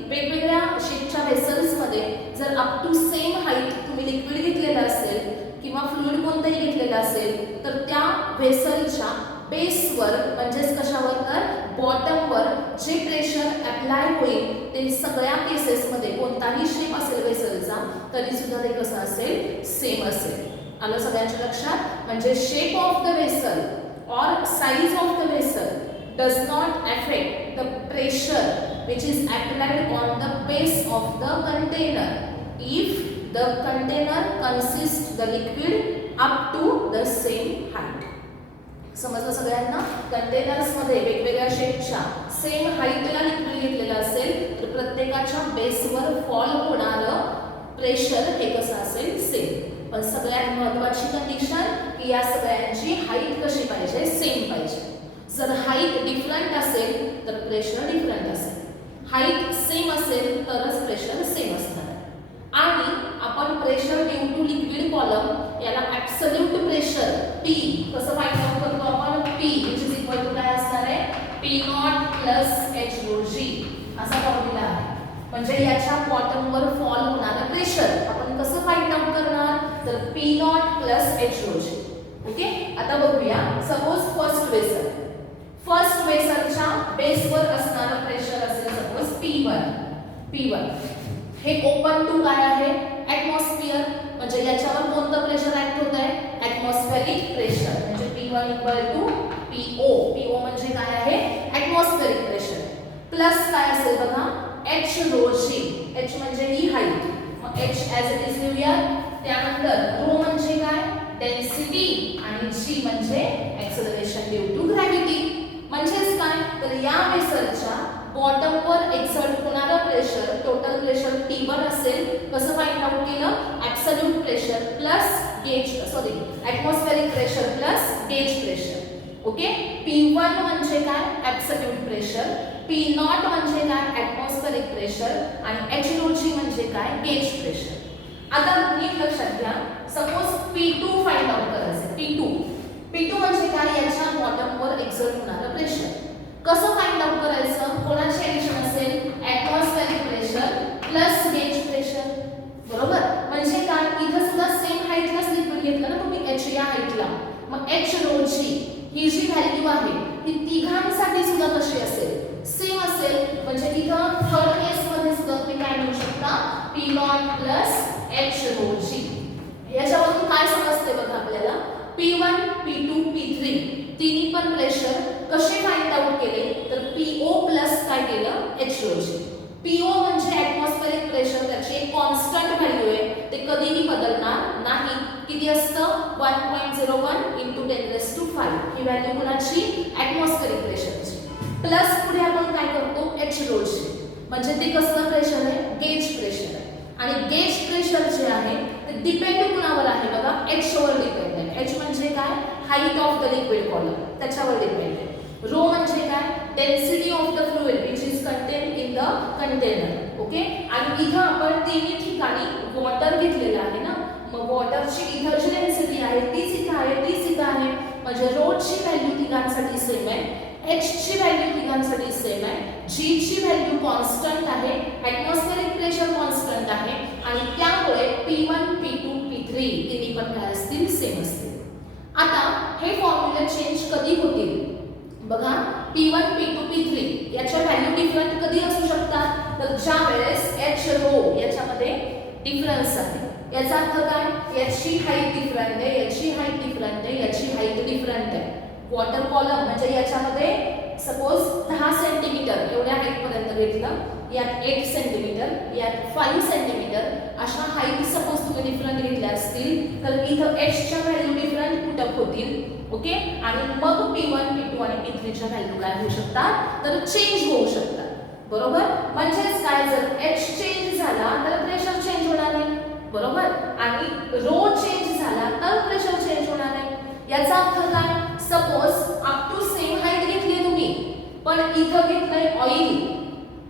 वेगवेगळ्या शेपच्या व्हेसल्समध्ये जर अप टू सेम हाईट तुम्ही लिक्विड घेतलेलं असेल किंवा फ्लुइड कोणतंही घेतलेलं असेल, तर त्या व्हेसलच्या बेसवर म्हणजेच कशावर, तर बॉटमवर जे प्रेशर अप्लाय होईल ते सगळ्या केसेसमध्ये कोणताही शेप असेल वेसलचा तरी सुद्धा ते कसं असेल सेम असेल. आलं सगळ्यांच्या लक्षात. म्हणजे shape of the vessel or size of the vessel does not affect the pressure which is applied on the base of the container if the container consists the liquid up to the same height. समजलं सगळ्यांना. Containers मध्ये वेगवेगळ्या शेपच्या same हाईटला liquid घेतलेलं असेल तर प्रत्येकाच्या बेसवर fall होणारं प्रेशर हे कसं असेल सेम. पण सगळ्यात महत्त्वाची कंडिशन की या सगळ्यांची हाईट कशी पाहिजे सेम पाहिजे. जर हाईट डिफरंट असेल तर प्रेशर डिफरंट असेल. हाईट सेम असेल तरच प्रेशर सेम असणार. आणि आपण pressure due to liquid column याला ॲब्सोल्यूट प्रेशर P कसं फाइंड आउट करतो आपण. P which is equal to काय असणार आहे P0 plus H rho G असा फॉर्म्युला आहे. म्हणजे याच्या बॉटमवर फॉल होणारा प्रेशर आपण कसं फाइंड आउट करणार तर P0 plus H rho G. Okay. आता बघूया. सपोज फर्स्ट वेसलच्या बेसवर असणारा प्रेशर असेल सपोज P1. हे ओपन टू काय आहे ॲटमॉस्फियर. म्हणजे याच्यावर कोणतं प्रेशर ऍक्ट होत आहे ॲटमॉस्फेरिक प्रेशर. म्हणजे P1 इक्वल टू PO म्हणजे काय आहे ॲटमॉस्फेरिक प्रेशर प्लस काय असेल बघा H rho G. H म्हणजे ही हाईट. मग H ॲज इट इज लिहूया. त्यानंतर rho म्हणजे काय डेन्सिटी आणि G म्हणजे ॲक्सेलरेशन ड्यू टू ग्रॅव्हिटी. म्हणजेच काय तर या वेसलच्या बॉटमवर एक्सर्ट होणारा प्रेशर टोटल प्रेशर T1 असेल. कसं फाइंड आउट केलं absolute pressure plus atmospheric pressure plus gauge pressure. Okay. P1 म्हणजे काय ॲब्सोल्यूट प्रेशर, P0 म्हणजे काय ॲटमॉस्फेरिक प्रेशर आणि H rho G म्हणजे काय गेज प्रेशर. आता नीट लक्षात घ्या. सपोज P2 फाइंड आउट करायचं. P2 म्हणजे काय याच्या बॉटमवर एक्सर्ट होणारा प्रेशर. कसं फाइंड आउट करायचं कोणाची ऍडिशन असेल atmospheric pressure plus gauge pressure. बरोबर. म्हणजे काय इथं सुद्धा सेम हाईटलाच लिक्विड घेतलं ना तुम्ही H या हाईटला. मग H rho G ही जी व्हॅल्यू आहे ती तिघांसाठी सुद्धा कशी असेल सेम असेल. म्हणजे इथं थर्ड केस मध्ये सुद्धा तुम्ही काय म्हणू शकता P0 plus H rho G. याच्यावरून काय समजते बघा आपल्याला P1 P2 P3 तिन्ही पण प्रेशर कसे फाइंड आउट केले तर PO प्लस काय केलं H rho G. PO म्हणजे ॲटमॉस्फेरिक प्रेशर त्याची एक कॉन्स्टंट व्हॅल्यू आहे. ते कधीही बदलणार नाही. किती असतं 1.01 × 10⁵ ही व्हॅल्यू कुणाची ॲटमॉस्फेरिक प्रेशरची. प्लस पुढे आपण काय करतो H rho G म्हणजे ते कसलं प्रेशर आहे गेज प्रेशर आहे. आणि गेज प्रेशर जे आहे ते डिपेंड कुणावर आहे बघा H वर डिपेंड आहे. H म्हणजे काय height of the liquid column त्याच्यावर डिपेंड आहे. रो म्हणजे काय density of the fluid which is contained in the container. Okay. आणि इथं आपण तिन्ही ठिकाणी वॉटर घेतलेलं आहे ना. मग वॉटरची इथं जी डेन्सिटी आहे तीच इथं आहे. म्हणजे रोची व्हॅल्यू तिघांसाठी सेम आहे. H ची व्हॅल्यू तिघांसाठी सेम आहे. G ची व्हॅल्यू कॉन्स्टंट आहे. ॲटमॉस्फेरिक प्रेशर कॉन्स्टंट आहे आणि त्यामुळे P1 P2 P3 तिन्ही पण काय असतील सेम असतील. आता हे फॉर्म्युला चेंज कधी होतील बघा. P1 P2 P3 याच्या व्हॅल्यू डिफरंट कधी असू शकतात तर ज्या वेळेस H rho याच्यामध्ये डिफरन्स आहे. याचा अर्थ काय याची हाईट डिफरंट आहे, याची हाईट डिफरंट आहे, याची हाईट डिफरंट आहे. वॉटर कॉलम म्हणजे याच्यामध्ये सपोज 10 सेंटीमीटर एवढ्या हाईट पर्यंत घेतलं. यात 8 सेंटीमीटर यात 5 सेंटीमीटर अशा हाईट सपोज तुम्ही डिफरंट घेतल्या असतील तर इथं H च्या व्हॅल्यू डिफरंट पुटअप होतील. ओके. आणि मग P1 P2 आणि P3 च्या व्हॅल्यू काय होऊ शकतात तर चेंज होऊ शकतात. बरोबर. म्हणजेच काय जर H चेंज झाला तर प्रेशर चेंज होणार नाही. बरोबर. आणि रो चेंज झाला तर प्रेशर चेंज होणार नाही. याचा अर्थ काय suppose up to same height घेतली तुम्ही पण इथं घेतलंय ऑइल,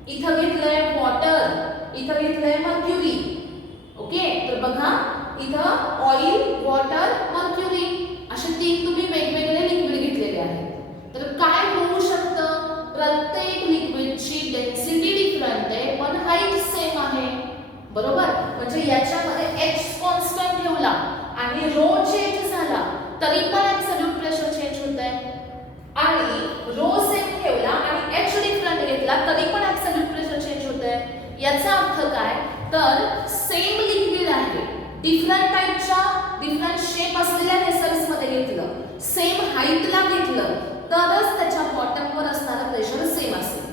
इथं घेतलंय वॉटर, इथं घेतलंय मर्क्युरी. ओके. तर बघा इथं ऑइल वॉटर मर्क्युरी असे तीन तुम्ही वेगवेगळे लिक्विड घेतलेले आहेत. तर काय होऊ शकतं प्रत्येक लिक्विडची डेन्सिटी डिफरंट आहे पण हाईट सेम आहे. बरोबर. म्हणजे याच्यामध्ये H कॉन्स्टंट ठेवला आणि रो चेंज झाला तरी पण ॲब्सोल्यूट प्रेशर चेंज होत आहे. आणि रो सेम ठेवला आणि याचा अर्थ काय, तर सेम लिक्विड आहे, डिफरंट टाइपच्या डिफरंट शेप असलेल्या व्हेसल्स मध्ये घेतलं, सेम हाईटला घेतलं तरच त्याच्या बॉटमवर असणारा प्रेशर सेम असेल.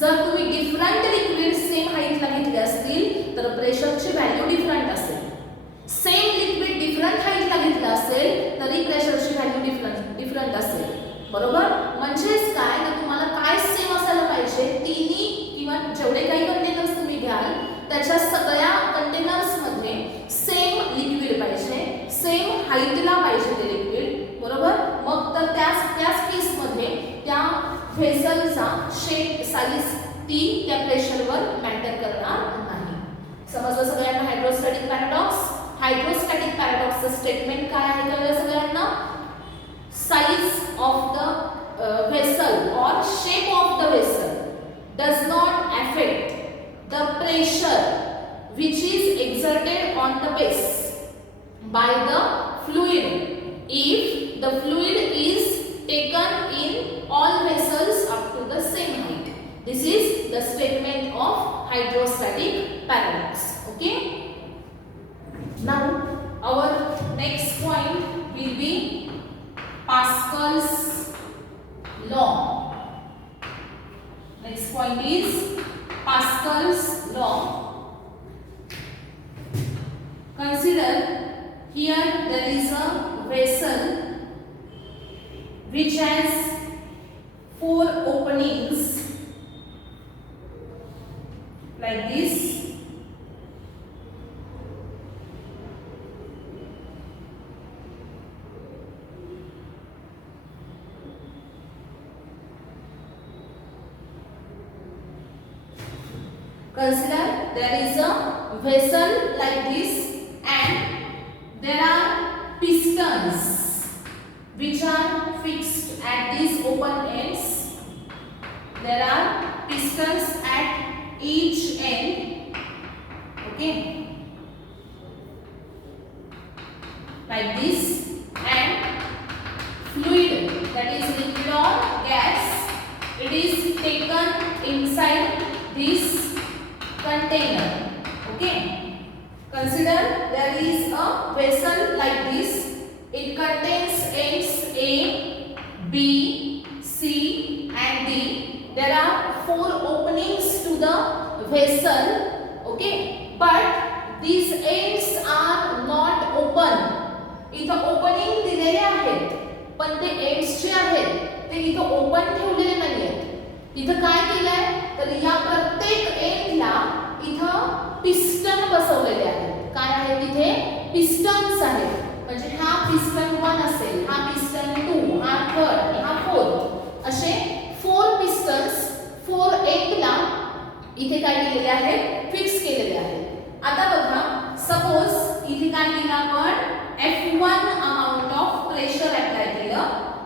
जर तुम्ही डिफरंट लिक्विड सेम हाईटला घेतले असतील तर प्रेशरची व्हॅल्यू डिफरंट असेल. सेम लिक्विड डिफरंट हाईटला घेतलं असेल तरी प्रेशरची व्हॅल्यू डिफरंट असेल. बरोबर, म्हणजेच काय तर तुम्हाला काय सेम असायला पाहिजे, तिन्ही किंवा जेवढे काही कंटेनर्स तुम्ही घ्याल त्याच्या सगळ्या कंटेनर्स मध्ये सेम लिक्विड पाहिजे, सेम हाईटला पाहिजे ते लिक्विड. बरोबर, मग तर त्याच केसमध्ये त्या व्हेसलचा शेप साईज ती त्या प्रेशरवर मॅटर करणार नाही. समजलं सगळ्यांना हायड्रोस्टॅटिक पॅराडॉक्स? हायड्रोस्टॅटिक पॅराडॉक्सचं स्टेटमेंट काय आहे कळलं सगळ्यांना? साइज ऑफ द व्हेसल और shape of the vessel does not affect the pressure which is exerted on the base by the fluid if the fluid is taken in all vessels up to the same height. This is the statement of hydrostatic paradox. Okay, now our next point will be Pascal's law. Next point is Pascal's law. Consider here there is a vessel which has 4 openings like this. Consider there is a vessel like this and there are pistons which are fixed at these open ends. There are pistons at each end. Okay, like this, and fluid, that is liquid or gas, it is taken inside this container. Okay, consider there is a vessel like this. It contains ends A, B, C and D. There are 4 openings to the vessel. Okay, but these ends are not open. इथं opening दिलेले आहेत पण ते ends जे आहेत ते इथं open ठेवलेले नाहीयेत. इथं काय केलंय तर या प्रत्येक एंडला इथं पिस्टन बसवलेले आहेत. काय आहे तिथे पिस्टन्स आहेत. म्हणजे हा पिस्टन 1 असेल, हा पिस्टन 2, हा 3, हा 4, असे 4 पिस्टन्स 4 एंडला इथे काय केलेले आहेत फिक्स केलेले आहेत. आता बघा, सपोज इथे काय केलं आपण F1 amount of pressure apply केलं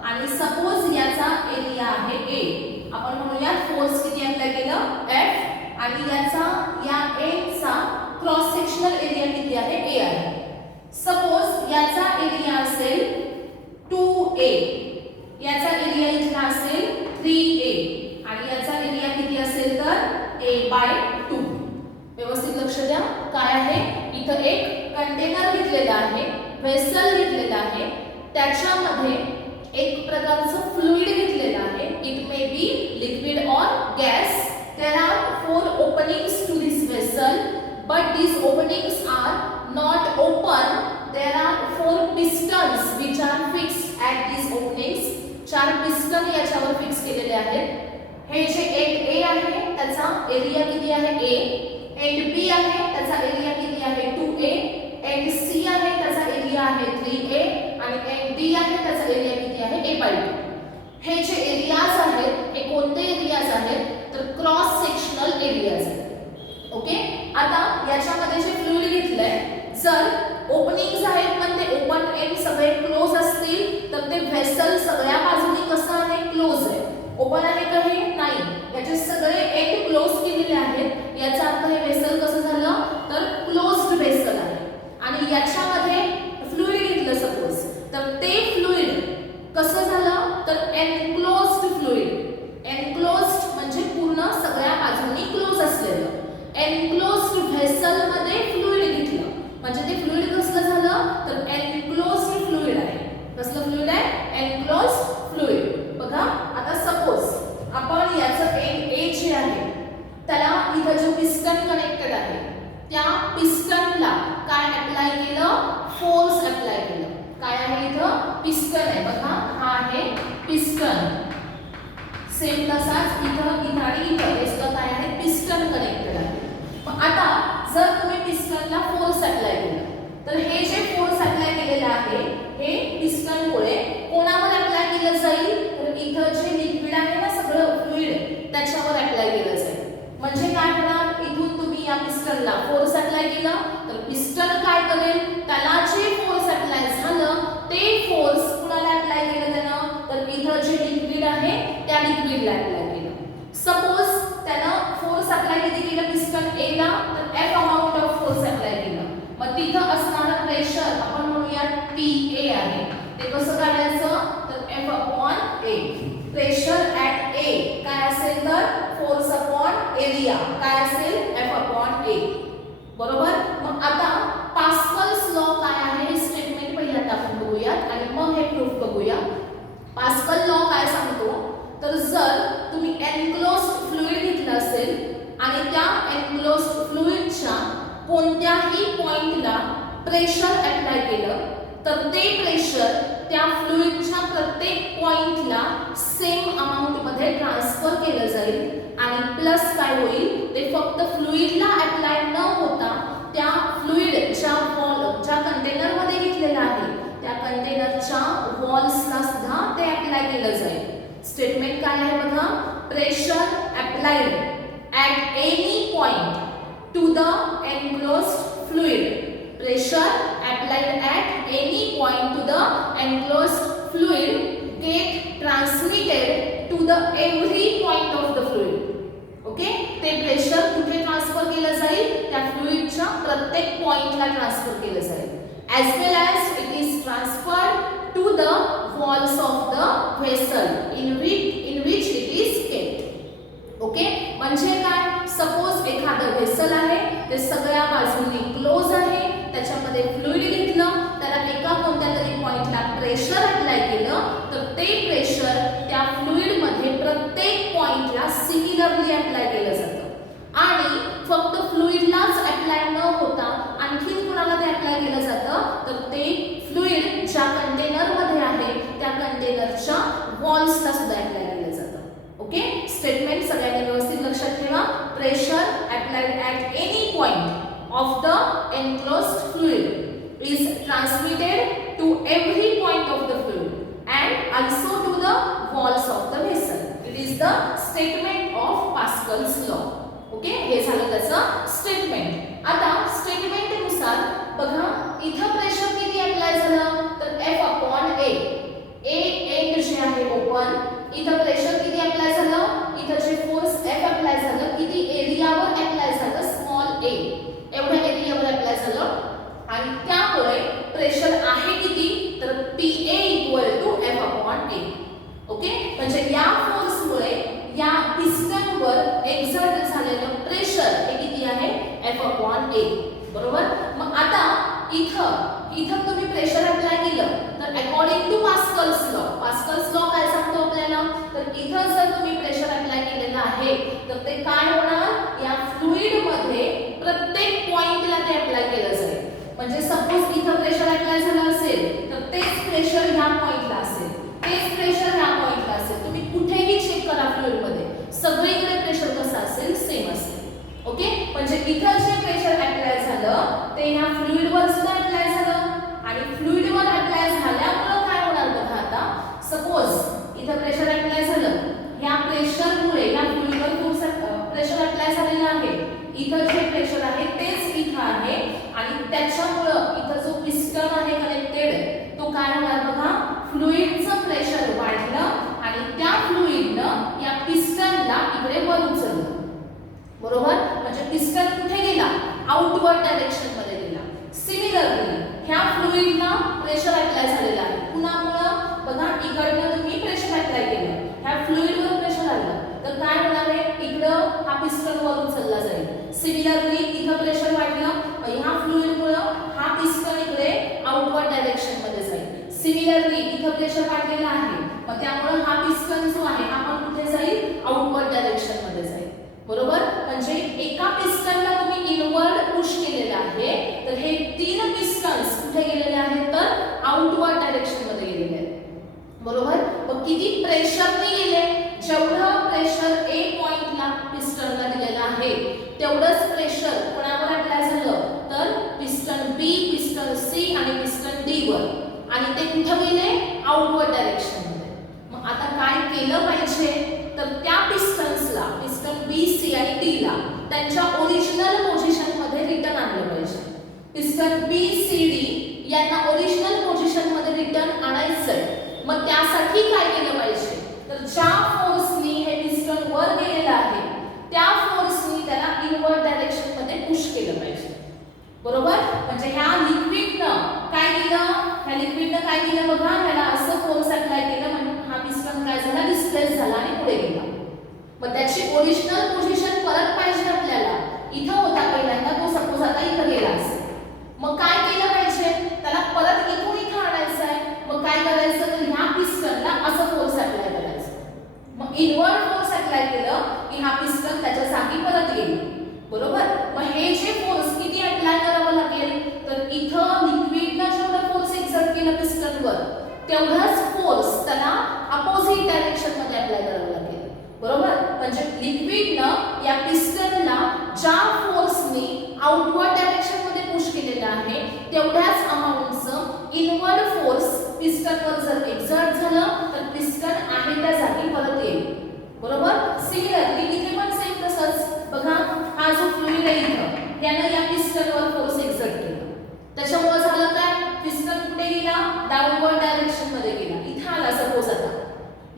आणि सपोज याचा एरिया आहे A. आपण म्हणूया फोर्स किती अप्लाय केलं F आणि याचा या एंडचा क्रॉस सेक्शनल एरिया किती आहे A आहे. सपोज याचा एरिया असेल 2A, याचा एरिया इथला असेल 3A आणि याचा एरिया किती असेल तर A/2. व्यवस्थित लक्ष द्या. काय आहे इथं एक कंटेनर घेतलेला आहे, व्हेसल घेतलेला आहे, त्याच्यामध्ये एक प्रकारचं फ्लुइड घेतलेलं आहे. It may be liquid or gas. There are 4 openings to this vessel but these openings are not open. There are 4 pistons which are fixed at these openings. 4 piston याच्यावर फिक्स केलेले आहेत. हे जे एंड A आहे त्याचा area किती आहे A, end B आहे त्याचा एरिया किती आहे 2A, एंड C आहे त्याचा एरिया आहे 3A आणि एंड D आहे त्याचा एरिया किती आहे A/2. हे जे एरियाज आहेत हे कोणते एरियाज आहेत तर क्रॉस सेक्शनल एरियाज आहेत. ओके, आता याच्यामध्ये जे फ्लुइड घेतलंय, जर ओपनिंग्स आहेत पण ते ओपन एंड सगळे क्लोज असतील तर ते व्हेसल सगळ्या बाजूनी कसं आहे क्लोज आहे. ओपन आहे का हे नाही, याचे सगळे एंड क्लोज केलेले आहेत. याचा अर्थ हे व्हेसल कसं झालं तर क्लोज्ड व्हेसल आहे. आणि याच्यामध्ये फ्लुइड घेतलं सपोज तर ते फ्लुइड कसं झालं तर एनक्लोज्ड फ्लुइड. एनक्लोज्ड म्हणजे पूर्ण सगळ्या बाजूनी क्लोज असलेलं. फोर्स अप्लाय केलं. काय आहे इथं? पिस्टन आहे. बघा हा आहे पिस्टन. सेम तसाच इथं आणि इथं हे सुद्धा काय आहे? पिस्टन कनेक्टेड आहे. मग आता जर तुम्ही पिस्टनला फोर्स अप्लाय केलं तर हे जे फोर्स अप्लाय केलेलं आहे हे पिस्टनमुळे कोणावर अप्लाय केलं जाईल? तर इथं जे लिक्विड आहे ना सगळं फ्लुइड त्याच्यावर अप्लाय केलं जाईल. म्हणजे काय होणार? इथून तुम्ही या पिस्टनला फोर्स अप्लाय केला तर पिस्टन काय करेल? त्याला जे फोर्स अप्लाय झालं ते फोर्स कुणाला अप्लाय केलं त्यानं? तर इथं जे लिक्विड आहे त्या लिक्विडला अप्लाय केलं. सपोज त्यानं फोर्स अप्लाय किती केलं पिस्टन ए ला? तर F amount of force apply केलं. मग तिथं असणारं प्रेशर आपण म्हणूया TA आहे. ते कसं काढायचं? तर F upon A. Pressure at A काय असेल? तर फोर्स अपॉन एरिया काय असेल? F upon A. बरोबर? मग आता पास्कल्स लॉ काय आहे हे स्टेटमेंट पहिला टाकून बघूयात आणि मग हे प्रूफ बघूया. पास्कल लॉ काय सांगतो? तर जर तुम्ही एनक्लोज्ड फ्लुइड घेतलं असेल आणि त्या एनक्लोज्ड फ्लुइडच्या कोणत्याही पॉइंटला प्रेशर अप्लाय केलं तर ते प्रेशर त्या फ्लुइडच्या प्रत्येक पॉइंटला सेम अमाउंट मध्ये ट्रान्सफर केलं जाईल आणि प्लस काय होईल? ते फक्त फ्लुइडला अप्लाय न होता त्या फ्लुइडच्या ज्या कंटेनर मध्ये घेतलेला आहे त्या कंटेनरच्या वॉल्सला सुद्धा ते अप्लाय केलं जाईल. स्टेटमेंट काय आहे बघा? Pressure applied at any point to the enclosed fluid. Pressure applied at any point to the enclosed fluid get transmitted to the every point of the fluid. Okay? ते प्रेशर कुठे transfer केलं जाईल? त्या फ्लुइडच्या प्रत्येक पॉइंटला ट्रान्सफर केलं जाईल. As well as it is transferred to the walls of the vessel in which it is kept. Okay? म्हणजे काय? सपोज एखादं व्हेसल आहे ते सगळ्या बाजूंनी क्लोज आहे, त्याच्यामध्ये फ्लुइड घेतलं, त्याला एका कोणत्या तरी पॉइंटला प्रेशर अप्लाय केलं तर ते प्रेशर त्या फ्लुइड मध्ये प्रत्येक पॉइंटला सिमिलरली अप्लाय केलं जातं आणि फक्त फ्लुइडलाच अप्लाय न होता आणखी कुणाला ते अप्लाय केलं जातं? तर ते फ्लुइड ज्या कंटेनर मध्ये आहे त्या कंटेनरच्या वॉल्सला सुद्धा अप्लाय केलं जातं. ओके? स्टेटमेंट सगळ्यांनी व्यवस्थित लक्षात ठेवा. Pressure applied at any point of the enclosed fluid is transmitted to every point of the fluid and also to the walls of the vessel. It is the statement of Pascal's law. Okay? हे झालं त्याचं statement. आता statement नुसार बघा इथं pressure किती apply झालं? तर F upon A. A end जे आहे ओपन, इथं प्रेशर किती अप्लाय झालं? इथं जे फोर्स F अप्लाय झालं किती एरियावर अप्लाय झालं? Small a. एवढ्या एरियावर अप्लाय झालं आणि त्यामुळे प्रेशर आहे किती? तर PA = F upon A. Okay? म्हणजे या फोर्समुळे या पिस्टनवर एक्झर्ट झालेलं प्रेशर हे किती आहे? F upon A. बरोबर? मग आता इथं तुम्ही प्रेशर अप्लाय केलं तर अकॉर्डिंग टू पास्कल्स लॉ काय सांगतो आपल्याला? तर इथं जर तुम्ही प्रेशर अप्लाय केलेलं आहे तर ते काय होणार? या फ्लुइड मध्ये प्रत्येक पॉइंटला ते अप्लाय केलं जाईल. म्हणजे सपोज इथं प्रेशर अप्लाय झालं असेल तर तेच प्रेशर ह्या पॉइंटला असेल, तेच प्रेशर ह्या पॉइंटला असेल. तुम्ही कुठेही चेक करा फ्लुइड मध्ये सगळीकडे प्रेशर कसं असेल? सेम असेल. ओके? म्हणजे इथं जे प्रेशर अप्लाय झालं ते ह्या फ्लुइडवर सुद्धा अप्लाय झालं आणि फ्लुइडवर अप्लाय झाल्यामुळे काय होणार बघा आता? सपोज इथं प्रेशर अप्लाय झालं, ह्या प्रेशरमुळे ह्या फ्लुइडवर प्रेशर अप्लाय झालेलं आहे, इथं जे प्रेशर आहे तेच इथं आहे आणि त्याच्यामुळे इथं जो पिस्टन आहे कनेक्टेड तो काय होणार बघा? फ्लुइडचं प्रेशर वाढलं आणि त्या फ्लुइडनं या पिस्टनला इकडे वर उचललं. बरोबर? म्हणजे पिस्टन कुठे गेला? आउटवर्ड डायरेक्शन मध्ये गेला. सिमिलरली ह्या फ्लुइडला प्रेशर अप्लाय झालेला आहे. कुणामुळे? बघा इकडनं तुम्ही प्रेशर अप्लाय केलं, ह्या फ्लुइडवर प्रेशर आलं तर काय होणार आहे? इकडं हा पिस्टन वर उचलला जाईल. सिमिलरली इथं प्रेशर वाढलं, ह्या फ्लुइडमुळे हा पिस्टन इकडे आउटवर्ड डायरेक्शन मध्ये जाईल. सिमिलरली इथं प्रेशर वाढलेला आहे मग त्यामुळे हा पिस्टन जो आहे हा पण कुठे जाईल? आउटवर्ड डायरेक्शन मध्ये जाईल. बरोबर? म्हणजे एका पिस्टनला तुम्ही इनवर्ड पुश केलेलं आहे तर हे तीन पिस्टन्स कुठे गेलेले मग किती प्रेशरने गेले, जेवढं प्रेशर ए पॉइंटला पिस्टनला दिलेलं आहे तेवढंच प्रेशर कोणावर अप्लाय झालं तर पिस्टन बी, पिस्टन सी आणि पिस्टन डी वर, आणि ते कुठे गेले आउटवर्ड डायरेक्शन मध्ये. मग आता काय केलं पाहिजे तर त्या पिस्टन्सला, पिस्टन बी, सी आणि डी ला त्यांच्या ओरिजिनल पोझिशन मध्ये रिटर्न आणलं पाहिजे. पिस्टन बी, सी, डी यांना ओरिजिनल पोझिशन मध्ये रिटर्न आणायचंय. मग त्यासाठी काय केलं पाहिजे तर ज्या फोर्सनी हे पिस्टन वर गेलेलं आहे त्या फोर्सनी त्याला इनवर्ड डायरेक्शन मध्ये पुश केलं पाहिजे. बरोबर, म्हणजे ह्या लिक्विडनं काय केलं, ह्या लिक्विडनं काय केलं बघा, ह्याला असं फोर्स अप्लाय केलं म्हणजे हा पिस्टन काय झाला, डिस्प्लेस झाला आणि पुढे गेला. मग त्याची ओरिजिनल पोझिशन परत पाहिजे आपल्याला. इथं होता पहिल्यांदा, तो सपोज आता इथं गेला असेल. मग काय केलं पाहिजे, त्याला परत इथून इथं आणायचं आहे. मग काय करायचं तर ह्या पिस्टनला असं फोर्स अप्लाय करायचं. मग इनवर्ड फोर्स अप्लाय केलं की हा पिस्टन त्याच्या जागी परत येईल. बरोबर, मग हे जे फोर्स किती अप्लाय करावं लागेल तर इथं लिक्विडनं जेवढं फोर्स एक्सर्ट केलं पिस्टनवर तेवढाच फोर्स त्याला अपोजिट डायरेक्शन मध्ये अप्लाय करावं लागेल. बरोबर, म्हणजे लिक्विडनं या पिस्टनला ज्या फोर्सने आउटवर्ड डायरेक्शन मध्ये पुश केलेलं आहे तेवढ्याच अमाउंटचं इनवर्ड फोर्स पिस्टनवर जर एक्सर्ट झालं तर पिस्टन आहे त्या जागी परत येईल. बरोबर, सिमिलरली इथे पण सेम तसंच बघा, हा जो फ्लुइड आहे इथं त्यानं या पिस्टनवर फोर्स एक्सर्ट केला, त्याच्यामुळे झालं काय, पिस्टन कुठे गेला, डाऊनवर्ड डायरेक्शन मध्ये गेला. इथं आला सपोज आता,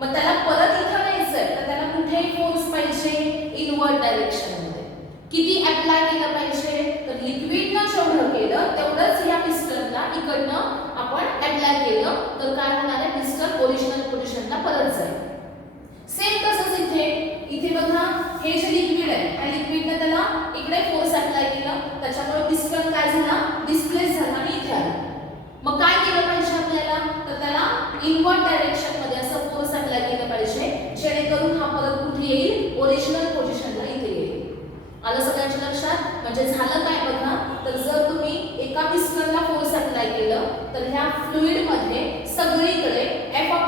मग त्याला परत इथं न्यायचंय तर त्याला कुठे फोर्स पाहिजे, इनवर्ड डायरेक्शन मध्ये. किती अप्लाय केलं पाहिजे तर लिक्विडनं जेवढं केलं तेवढंच या पिस्टनला इकडनं आपण अप्लाय केलं तर काय होणार आहे, पिस्टन ओरिजिनल पोझिशनला परत जाईल. सेम तसंच इथे बघा, हे जे लिक्विड आहे त्या लिक्विडने त्याला इकडे फोर्स अप्लाय केला, त्याच्यामुळे पिस्टन काय झाला, डिस्प्लेस झाला आणि इथे आला. मग काय केलं पाहिजे आपल्याला तर त्याला इनवर्ड डायरेक्शन मध्ये असं फोर्स अप्लाय केलं पाहिजे जेणेकरून हा परत कुठे येईल, ओरिजिनल पोझिशनला इथे येईल. आलं सगळ्यांच्या लक्षात. म्हणजे झालं काय बघा, तर जर तुम्ही एका पिस्टनला फोर्स अप्लाय केलं तर ह्या फ्लुइड मध्ये सगळीकडे F/A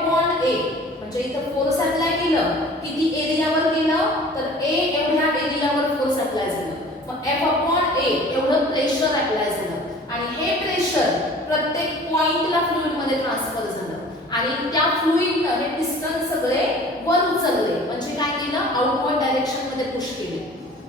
म्हणजे इथं फोर्स अप्लाय केलं, किती एरियावर केलं तर A एवढ्या एरियावर फोर्स अप्लाय झालं. मग F/A एवढं प्रेशर अप्लाय झालं आणि हे प्रेशर प्रत्येक पॉइंटला फ्लुइड मध्ये ट्रान्सफर झालं आणि त्या फ्लुइडनं हे पिस्टन सगळे वर उचलले, म्हणजे काय केलं, आउटवर्ड डायरेक्शन मध्ये पुश केले.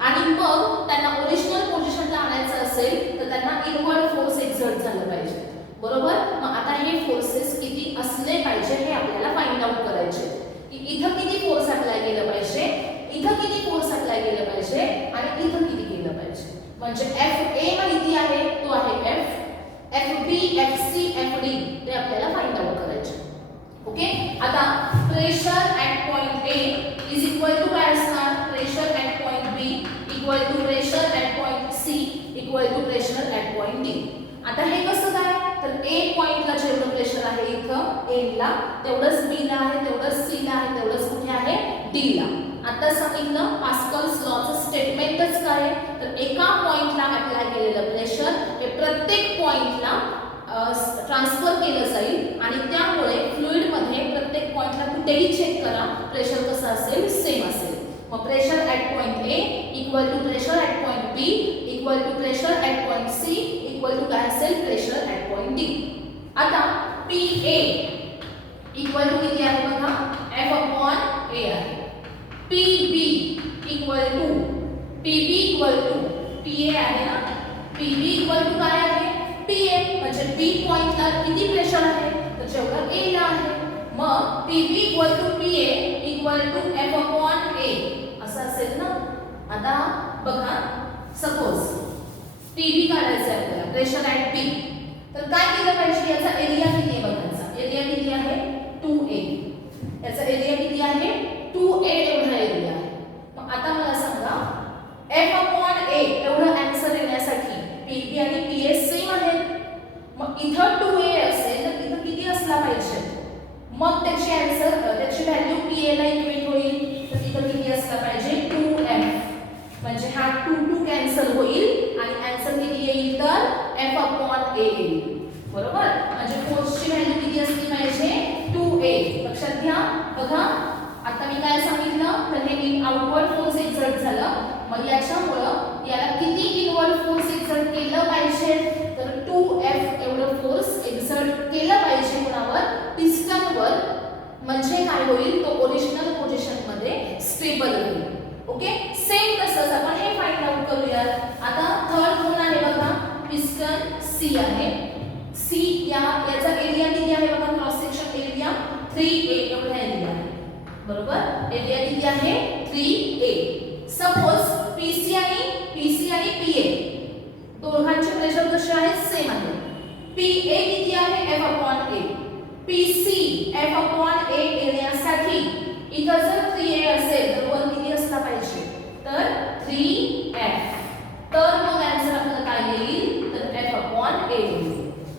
आणि मग त्यांना ओरिजिनल पोझिशनला आणायचं असेल तर त्यांना इनवर्ड फोर्स एक्सर्ट झालं पाहिजे. बरोबर, मग आता हे फोर्सेस किती असले पाहिजे हे आपल्याला फाइंड आउट करायचे की इथं किती फोर्स अप्लाय केलं पाहिजे, इथं किती फोर्स अप्लाय केलं पाहिजे आणि इथं किती केलं पाहिजे. म्हणजे FA माहिती आहे, तो आहे F, FB, FC, FD ते आपल्याला फाइंड आउट करायचे. ओके, आता pressure at point A is equal to काय असणार, pressure at point B equal to pressure at point C equal to pressure at point D. आता हे कसं काय तर A पॉइंटला जेवढं प्रेशर आहे इथं A ला तेवढंच B ला आहे, तेवढंच C ला आहे, तेवढंच कुठे आहे D ला. आता सांगितलं पास्कल्स लॉचं स्टेटमेंटच काय तर एका पॉइंटला अप्लाय केलेलं प्रेशर हे प्रत्येक पॉइंटला ट्रान्सफर केलं जाईल आणि त्यामुळे फ्लुइड मध्ये प्रत्येक पॉइंटला कुठेही चेक करा प्रेशर कसं असेल, सेम असेल. मग pressure at point A equal to pressure at point B equal to pressure at point C equal to काय असेल, प्रेशर ॲट पॉइंट D. आता PA इक्वल टू किती आहे बघा, F/A आहे. PB equal to PB equal to PA आहे ना, PB equal to काय आहे, PA म्हणजे B पॉइंटला किती प्रेशर आहे तर जेवढं A ला आहे. मग PB equal to PA equal to F/A असं असेल ना. आता बघा, सपोज PB काढायचं आहे आपल्याला, प्रेशर ॲट B, तर काय केलं पाहिजे, याचा एरिया किती आहे बघायचा, एरिया किती आहे 2A, याचा एरिया किती आहे 2A एवढा एरिया आहे. मग आता मला सांगा F/A एवढं आन्सर येण्यासाठी PB आणि PA सेम आहेत. मग इथं 2A असेल तर इथं किती असला पाहिजे, मग त्याची आन्सर त्याची व्हॅल्यू PA ला इक्वेट होईल तर इथं किती असला पाहिजे 2F, म्हणजे हा 2 कॅन्सल होईल आणि आन्सर किती येईल तर F/A येईल. बरोबर, म्हणजे फोर्सची व्हॅल्यू किती असली पाहिजे 2A A. लक्षात घ्या बघा आता मी काय सांगितलं तर हे आउटवर्ड फोर्स एक्झर्ट झालं मग याच्यामुळं याला किती इनवर्ड फोर्स एक्झर्ट केलं पाहिजे तर 2F एवढं फोर्स एक्झर्ट केलं पाहिजे कोणावर पिस्टनवर म्हणजे काय होईल तो ओरिजिनल पोझिशन मध्ये स्टेबल होईल ओके सेम तसंच आपण हे फाइंड आउट करूया आता थर्ड कोण आहे बघा पिस्टन C आहे C याचा एरिया किती आहे बघा क्रॉस सेक्शन एरिया 3A एवढा एरिया आहे बरोबर एरिया किती आहे 3A सपोज PC आणि PA दोघांचे प्रेशर कसे आहेत सेम आहे PA किती आहे F/A PC F/A येण्यासाठी इथं जर 3A असेल तर वर किती असला पाहिजे तर 3F तर मग आन्सर आपल्याला काय येईल तर F/A येईल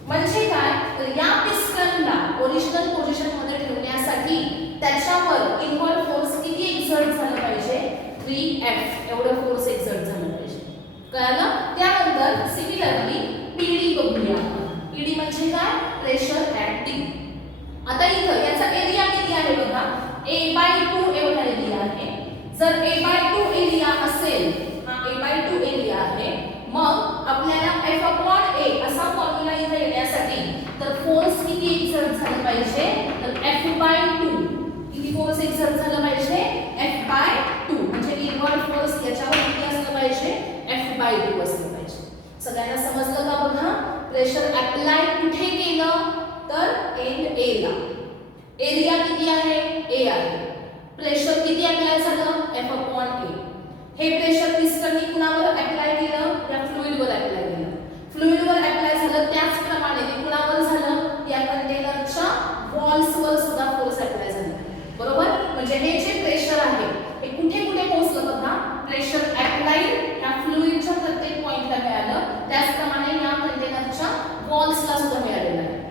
म्हणजे काय तर या पिस्टनला ओरिजिनल पोझिशन मध्ये ठेवण्यासाठी त्याच्यावर इनवर्ड फोर्स किती एक्झर्ट झाला पाहिजे 3F एवढं फोर्स एक्झर्ट झालं पाहिजे कळलं त्यानंतर सिमिलरली PD बघूया PD म्हणजे काय प्रेशर ऍक्टिंग आता इथं याचा एरिया किती आहे बघा A/2 एवढा एरिया आहे जर A/2 एरिया असेल हा A/2 एरिया आहे मग आपल्याला F/A असा फॉर्म्युला इथे येण्यासाठी तर फोर्स किती एक्झर्ट झाला पाहिजे तर F/2 किती फोर्स एक्झर्ट झाला पाहिजे F/2 म्हणजे इनवर्ड फोर्स याच्यावर किती असलं पाहिजे F/2 असलं पाहिजे सगळ्यांना समजलं का बघा प्रेशर अप्लाय कुठे केलं तर एंड A ला एरिया किती आहे A आहे प्रेशर किती अप्लाय झालं F/A हे प्रेशर पिस्टननी कुणावर अप्लाय केलं या फ्लुइडवर अप्लाय केलं फ्लुइडवर अप्लाय झालं त्याचप्रमाणे ते कुणावर झालं या कंटेनरच्या वॉल्सवर सुद्धा फोर्स अप्लाय झाला बरोबर म्हणजे हे जे प्रेशर आहे हे कुठे कुठे पोहोचलं बघा प्रेशर अप्लाय या फ्लुइडच्या प्रत्येक पॉइंटला मिळालं त्याचप्रमाणे या कंटेनरच्या वॉल्सला सुद्धा मिळालेलं आहे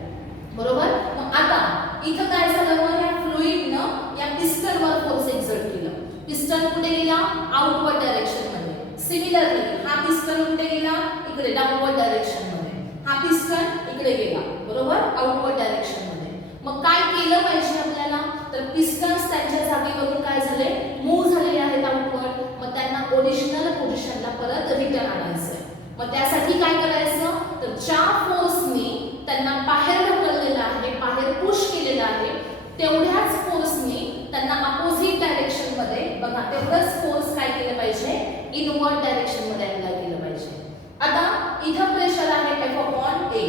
बरोबर मग आता इथं काय झालं मग या फ्लुइडनं या पिस्टनवर फोर्स एक्झर्ट केलं पिस्टन कुठे गेला आउटवर्ड डायरेक्शन मध्ये सिमिलरली हा पिस्टन कुठे गेला इकडे डाउनवर्ड डायरेक्शन मध्ये हा पिस्टन इकडे गेला बरोबर आउटवर्ड डायरेक्शन मध्ये मग काय केलं पाहिजे आपल्याला तर पिस्टन्स त्यांच्या जागेवरून काय झाले मूव्ह झालेले आहेत आउटवर्ड मग त्यांना ओरिजिनल पोझिशनला परत रिटर्न आणायचंय मग त्यासाठी काय करायचं तर ज्या फोर्सनी त्यांना बाहेर ढकललेलं आहे बाहेर पुश केलेलं आहे तेवढ्याच फोर्सनी त्यांना अपोजिट डायरेक्शन मध्ये बघा तेवढंच फोर्स काय केलं पाहिजे इनवर्ड डायरेक्शन मध्ये अप्लाय केलं पाहिजे आता इथं प्रेशर आहे F/A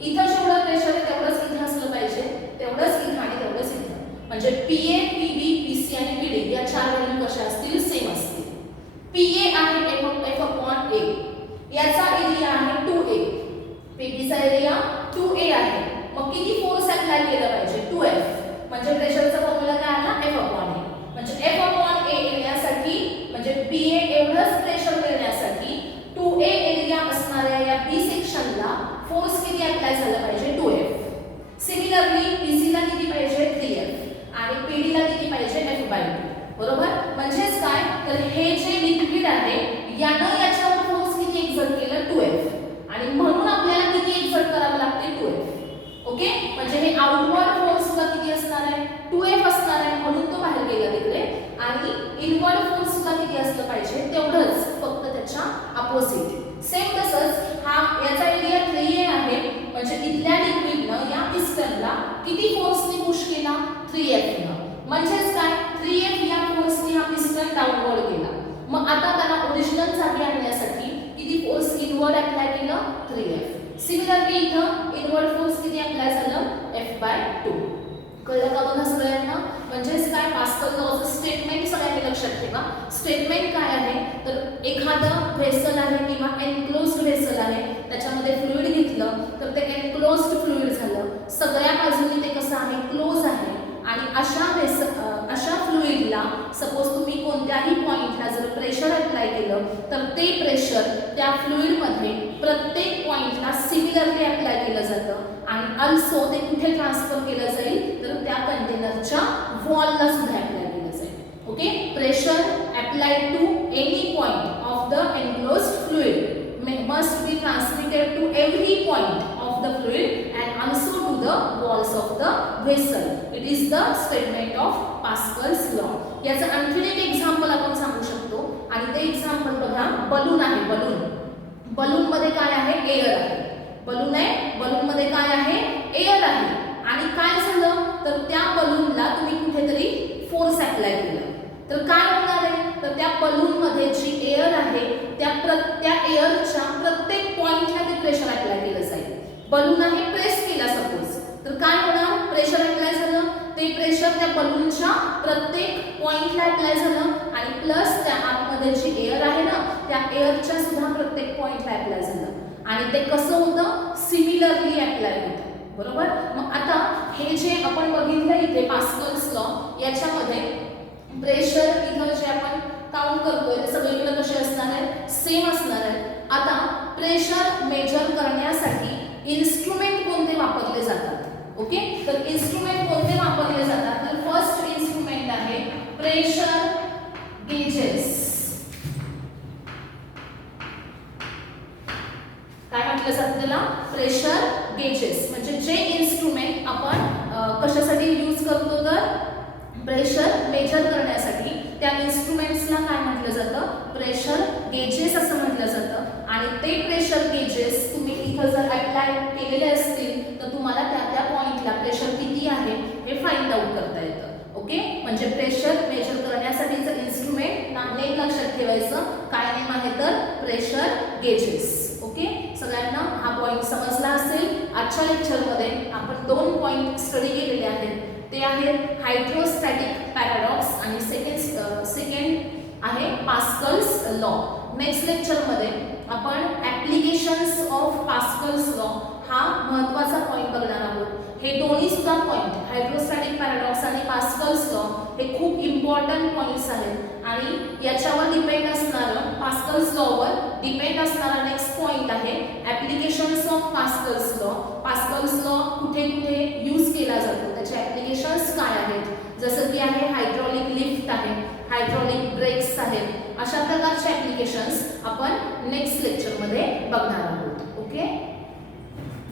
इथं जेवढं प्रेशर आहे तेवढंच इथं असलं पाहिजे तेवढंच इथं आणि तेवढंच इथं म्हणजे PA PB PC आणि PD या चार व्हॅल्यू कशा असतील सेम असतील PA आहे F/A याचा एरिया आहे 2A PB चा एरिया 2A आहे मग किती फोर्स अप्लाय केला पाहिजे 2F म्हणजे प्रेशरचा फॉर्म्युला काय आला F/A म्हणजे F/A येण्यासाठी म्हणजे PA एवढंच प्रेशर मिळण्यासाठी 2A एरिया असणाऱ्या या B सेक्शनला फोर्स किती अप्लाय झाला पाहिजे 2F सिमिलरली PC ला किती पाहिजे 3F आणि PD ला किती पाहिजे F/2 बरोबर म्हणजेच काय तर हे जे लिक्विड आहे यानं याच्यावर फोर्स किती एक्झर्ट केलं 2F आणि म्हणून आपल्याला किती एक्झर्ट करावं लागते 2F ओके म्हणजे हे आउटवर्ड फोर्स सुद्धा किती असणार आहे 2F असणार आहे म्हणून तो बाहेर गेला तिकडे आणि इनवर्ड फोर्स सुद्धा किती असलं पाहिजे तेवढंच फक्त त्याच्या अपोजिट सेम तसंच हा याचा एरिया 3A आहे म्हणजे इथल्या लिक्विडनं या पिस्टनला किती फोर्सने पुश केला 3F नं म्हणजेच काय 3F या फोर्सने हा पिस्टन डाउनवर्ड केला मग आता त्याला ओरिजिनल जागी आणण्यासाठी किती फोर्स इनवर्ड अप्लाय केलं 3F सिमिलरली इथं इनवर्ड फोर्स किती अप्लाय झालं F/2 कळलं का बघा सगळ्यांना म्हणजेच काय पास्कल लॉचं स्टेटमेंट सगळ्यांनी लक्षात ठेवा स्टेटमेंट काय आहे तर एखादं व्हेसल आहे किंवा एनक्लोज्ड व्हेसल आहे त्याच्यामध्ये फ्लुइड घेतलं तर ते एनक्लोज्ड फ्लुइड झालं सगळ्या बाजूनी ते कसं आहे क्लोज आहे आणि अशा फ्लुइडला सपोज तुम्ही कोणत्याही पॉइंटला जर प्रेशर अप्लाय केलं तर ते प्रेशर त्या फ्लुइडमध्ये प्रत्येक पॉइंटला सिमिलरली अप्लाय केलं जातं आणि अल्सो ते कुठे ट्रान्सफर केलं जाईल तर त्या कंटेनरच्या वॉलला सुद्धा अप्लाय केलं जाईल okay pressure applied to any point of the enclosed fluid must be transmitted to every point of the fluid and also to the walls of the vessel. It is the statement of Pascal's law. याचं आणखीन एक example आपण सांगू शकतो आणि ते example बघा, balloon आहे. बलून मध्ये काय आहे? एअर आहे. बलून आहे, बलून मध्ये काय आहे? एअर आहे. आणि काय झालं तर त्या बलूनला तुम्ही कुठेतरी फोर्स अप्लाय केला तर काय होणार आहे? तर त्या बलून मध्ये जी एअर आहे त्या एअरच्या प्रत्येक पॉइंटला ते प्रेशर अप्लाय केलं जाईल. बलून आहे, प्रेस केला सपोज, तर काय होणार? प्रेशर अप्लाय झालं, ते प्रेशर त्या बलूनच्या प्रत्येक पॉइंटला अप्लाय झालं आणि प्लस त्या आतमध्ये जी एअर आहे ना त्या एअरच्या सुद्धा प्रत्येक पॉइंटला अप्लाय झालं आणि ते कसं होतं? सिमिलरली अप्लाय होतं. बरोबर. मग आता हे जे आपण बघितलं इथे पास्कल्स लॉ याच्यामध्ये प्रेशर इथं जे आपण काउंट करतोय ते सगळीकडे कसे असणार आहेत? सेम असणार आहेत. आता प्रेशर मेजर करण्यासाठी इन्स्ट्रुमेंट कोणते वापरले जातात? ओके, तर इन्स्ट्रुमेंट कोणते वापरले जातात? तर फर्स्ट इन्स्ट्रुमेंट आहे प्रेशर गेजेस. काय म्हटलं जातं त्याला? Pressure gauges. म्हणजे जे इन्स्ट्रुमेंट आपण कशासाठी यूज करतो तर प्रेशर मेजर करण्यासाठी त्या इन्स्ट्रुमेंट्सला काय म्हटलं जातं? प्रेशर गेजेस असं म्हटलं जातं. आणि ते प्रेशर गेजेस तुम्ही इथं जर अप्लाय केलेले असतील तर तुम्हाला त्या पॉइंटला प्रेशर किती आहे हे फाइंड आउट करता येतं. ओके, म्हणजे प्रेशर मेजर करण्यासाठीचं इन्स्ट्रुमेंट नेम लक्षात ठेवायचं. काय नेम आहे तर प्रेशर गेजेस. ओके, सगळ्यांना हा पॉइंट समजला असेल. आजच्या लेक्चरमध्ये आपण 2 पॉइंट स्टडी केलेले आहेत. ते आहेत हायड्रोस्टॅटिक पॅराडॉक्स आणि सेकंड आहे पास्कल्स लॉ. नेक्स्ट लेक्चरमध्ये आपण ॲप्लिकेशन्स ऑफ पास्कल्स लॉ हा महत्त्वाचा पॉइंट बघणार आहोत. हे दोन्ही सुद्धा पॉइंट हायड्रोस्टॅटिक पॅराडॉक्स आणि पास्कल्स लॉ हे खूप इम्पॉर्टंट पॉइंट्स आहेत आणि याच्यावर डिपेंड असणारं पास्कल्स लॉवर डिपेंड असणारा नेक्स्ट पॉइंट आहे applications of Pascal's law. Pascal's law कुठे कुठे यूज केला जातो, त्याचे ॲप्लिकेशन्स काय आहेत, जसं की आहे हायड्रॉलिक लिफ्ट आहे, हायड्रॉलिक ब्रेक्स आहेत. अशा प्रकारचे ॲप्लिकेशन्स आपण नेक्स्ट लेक्चरमध्ये बघणार आहोत. ओके.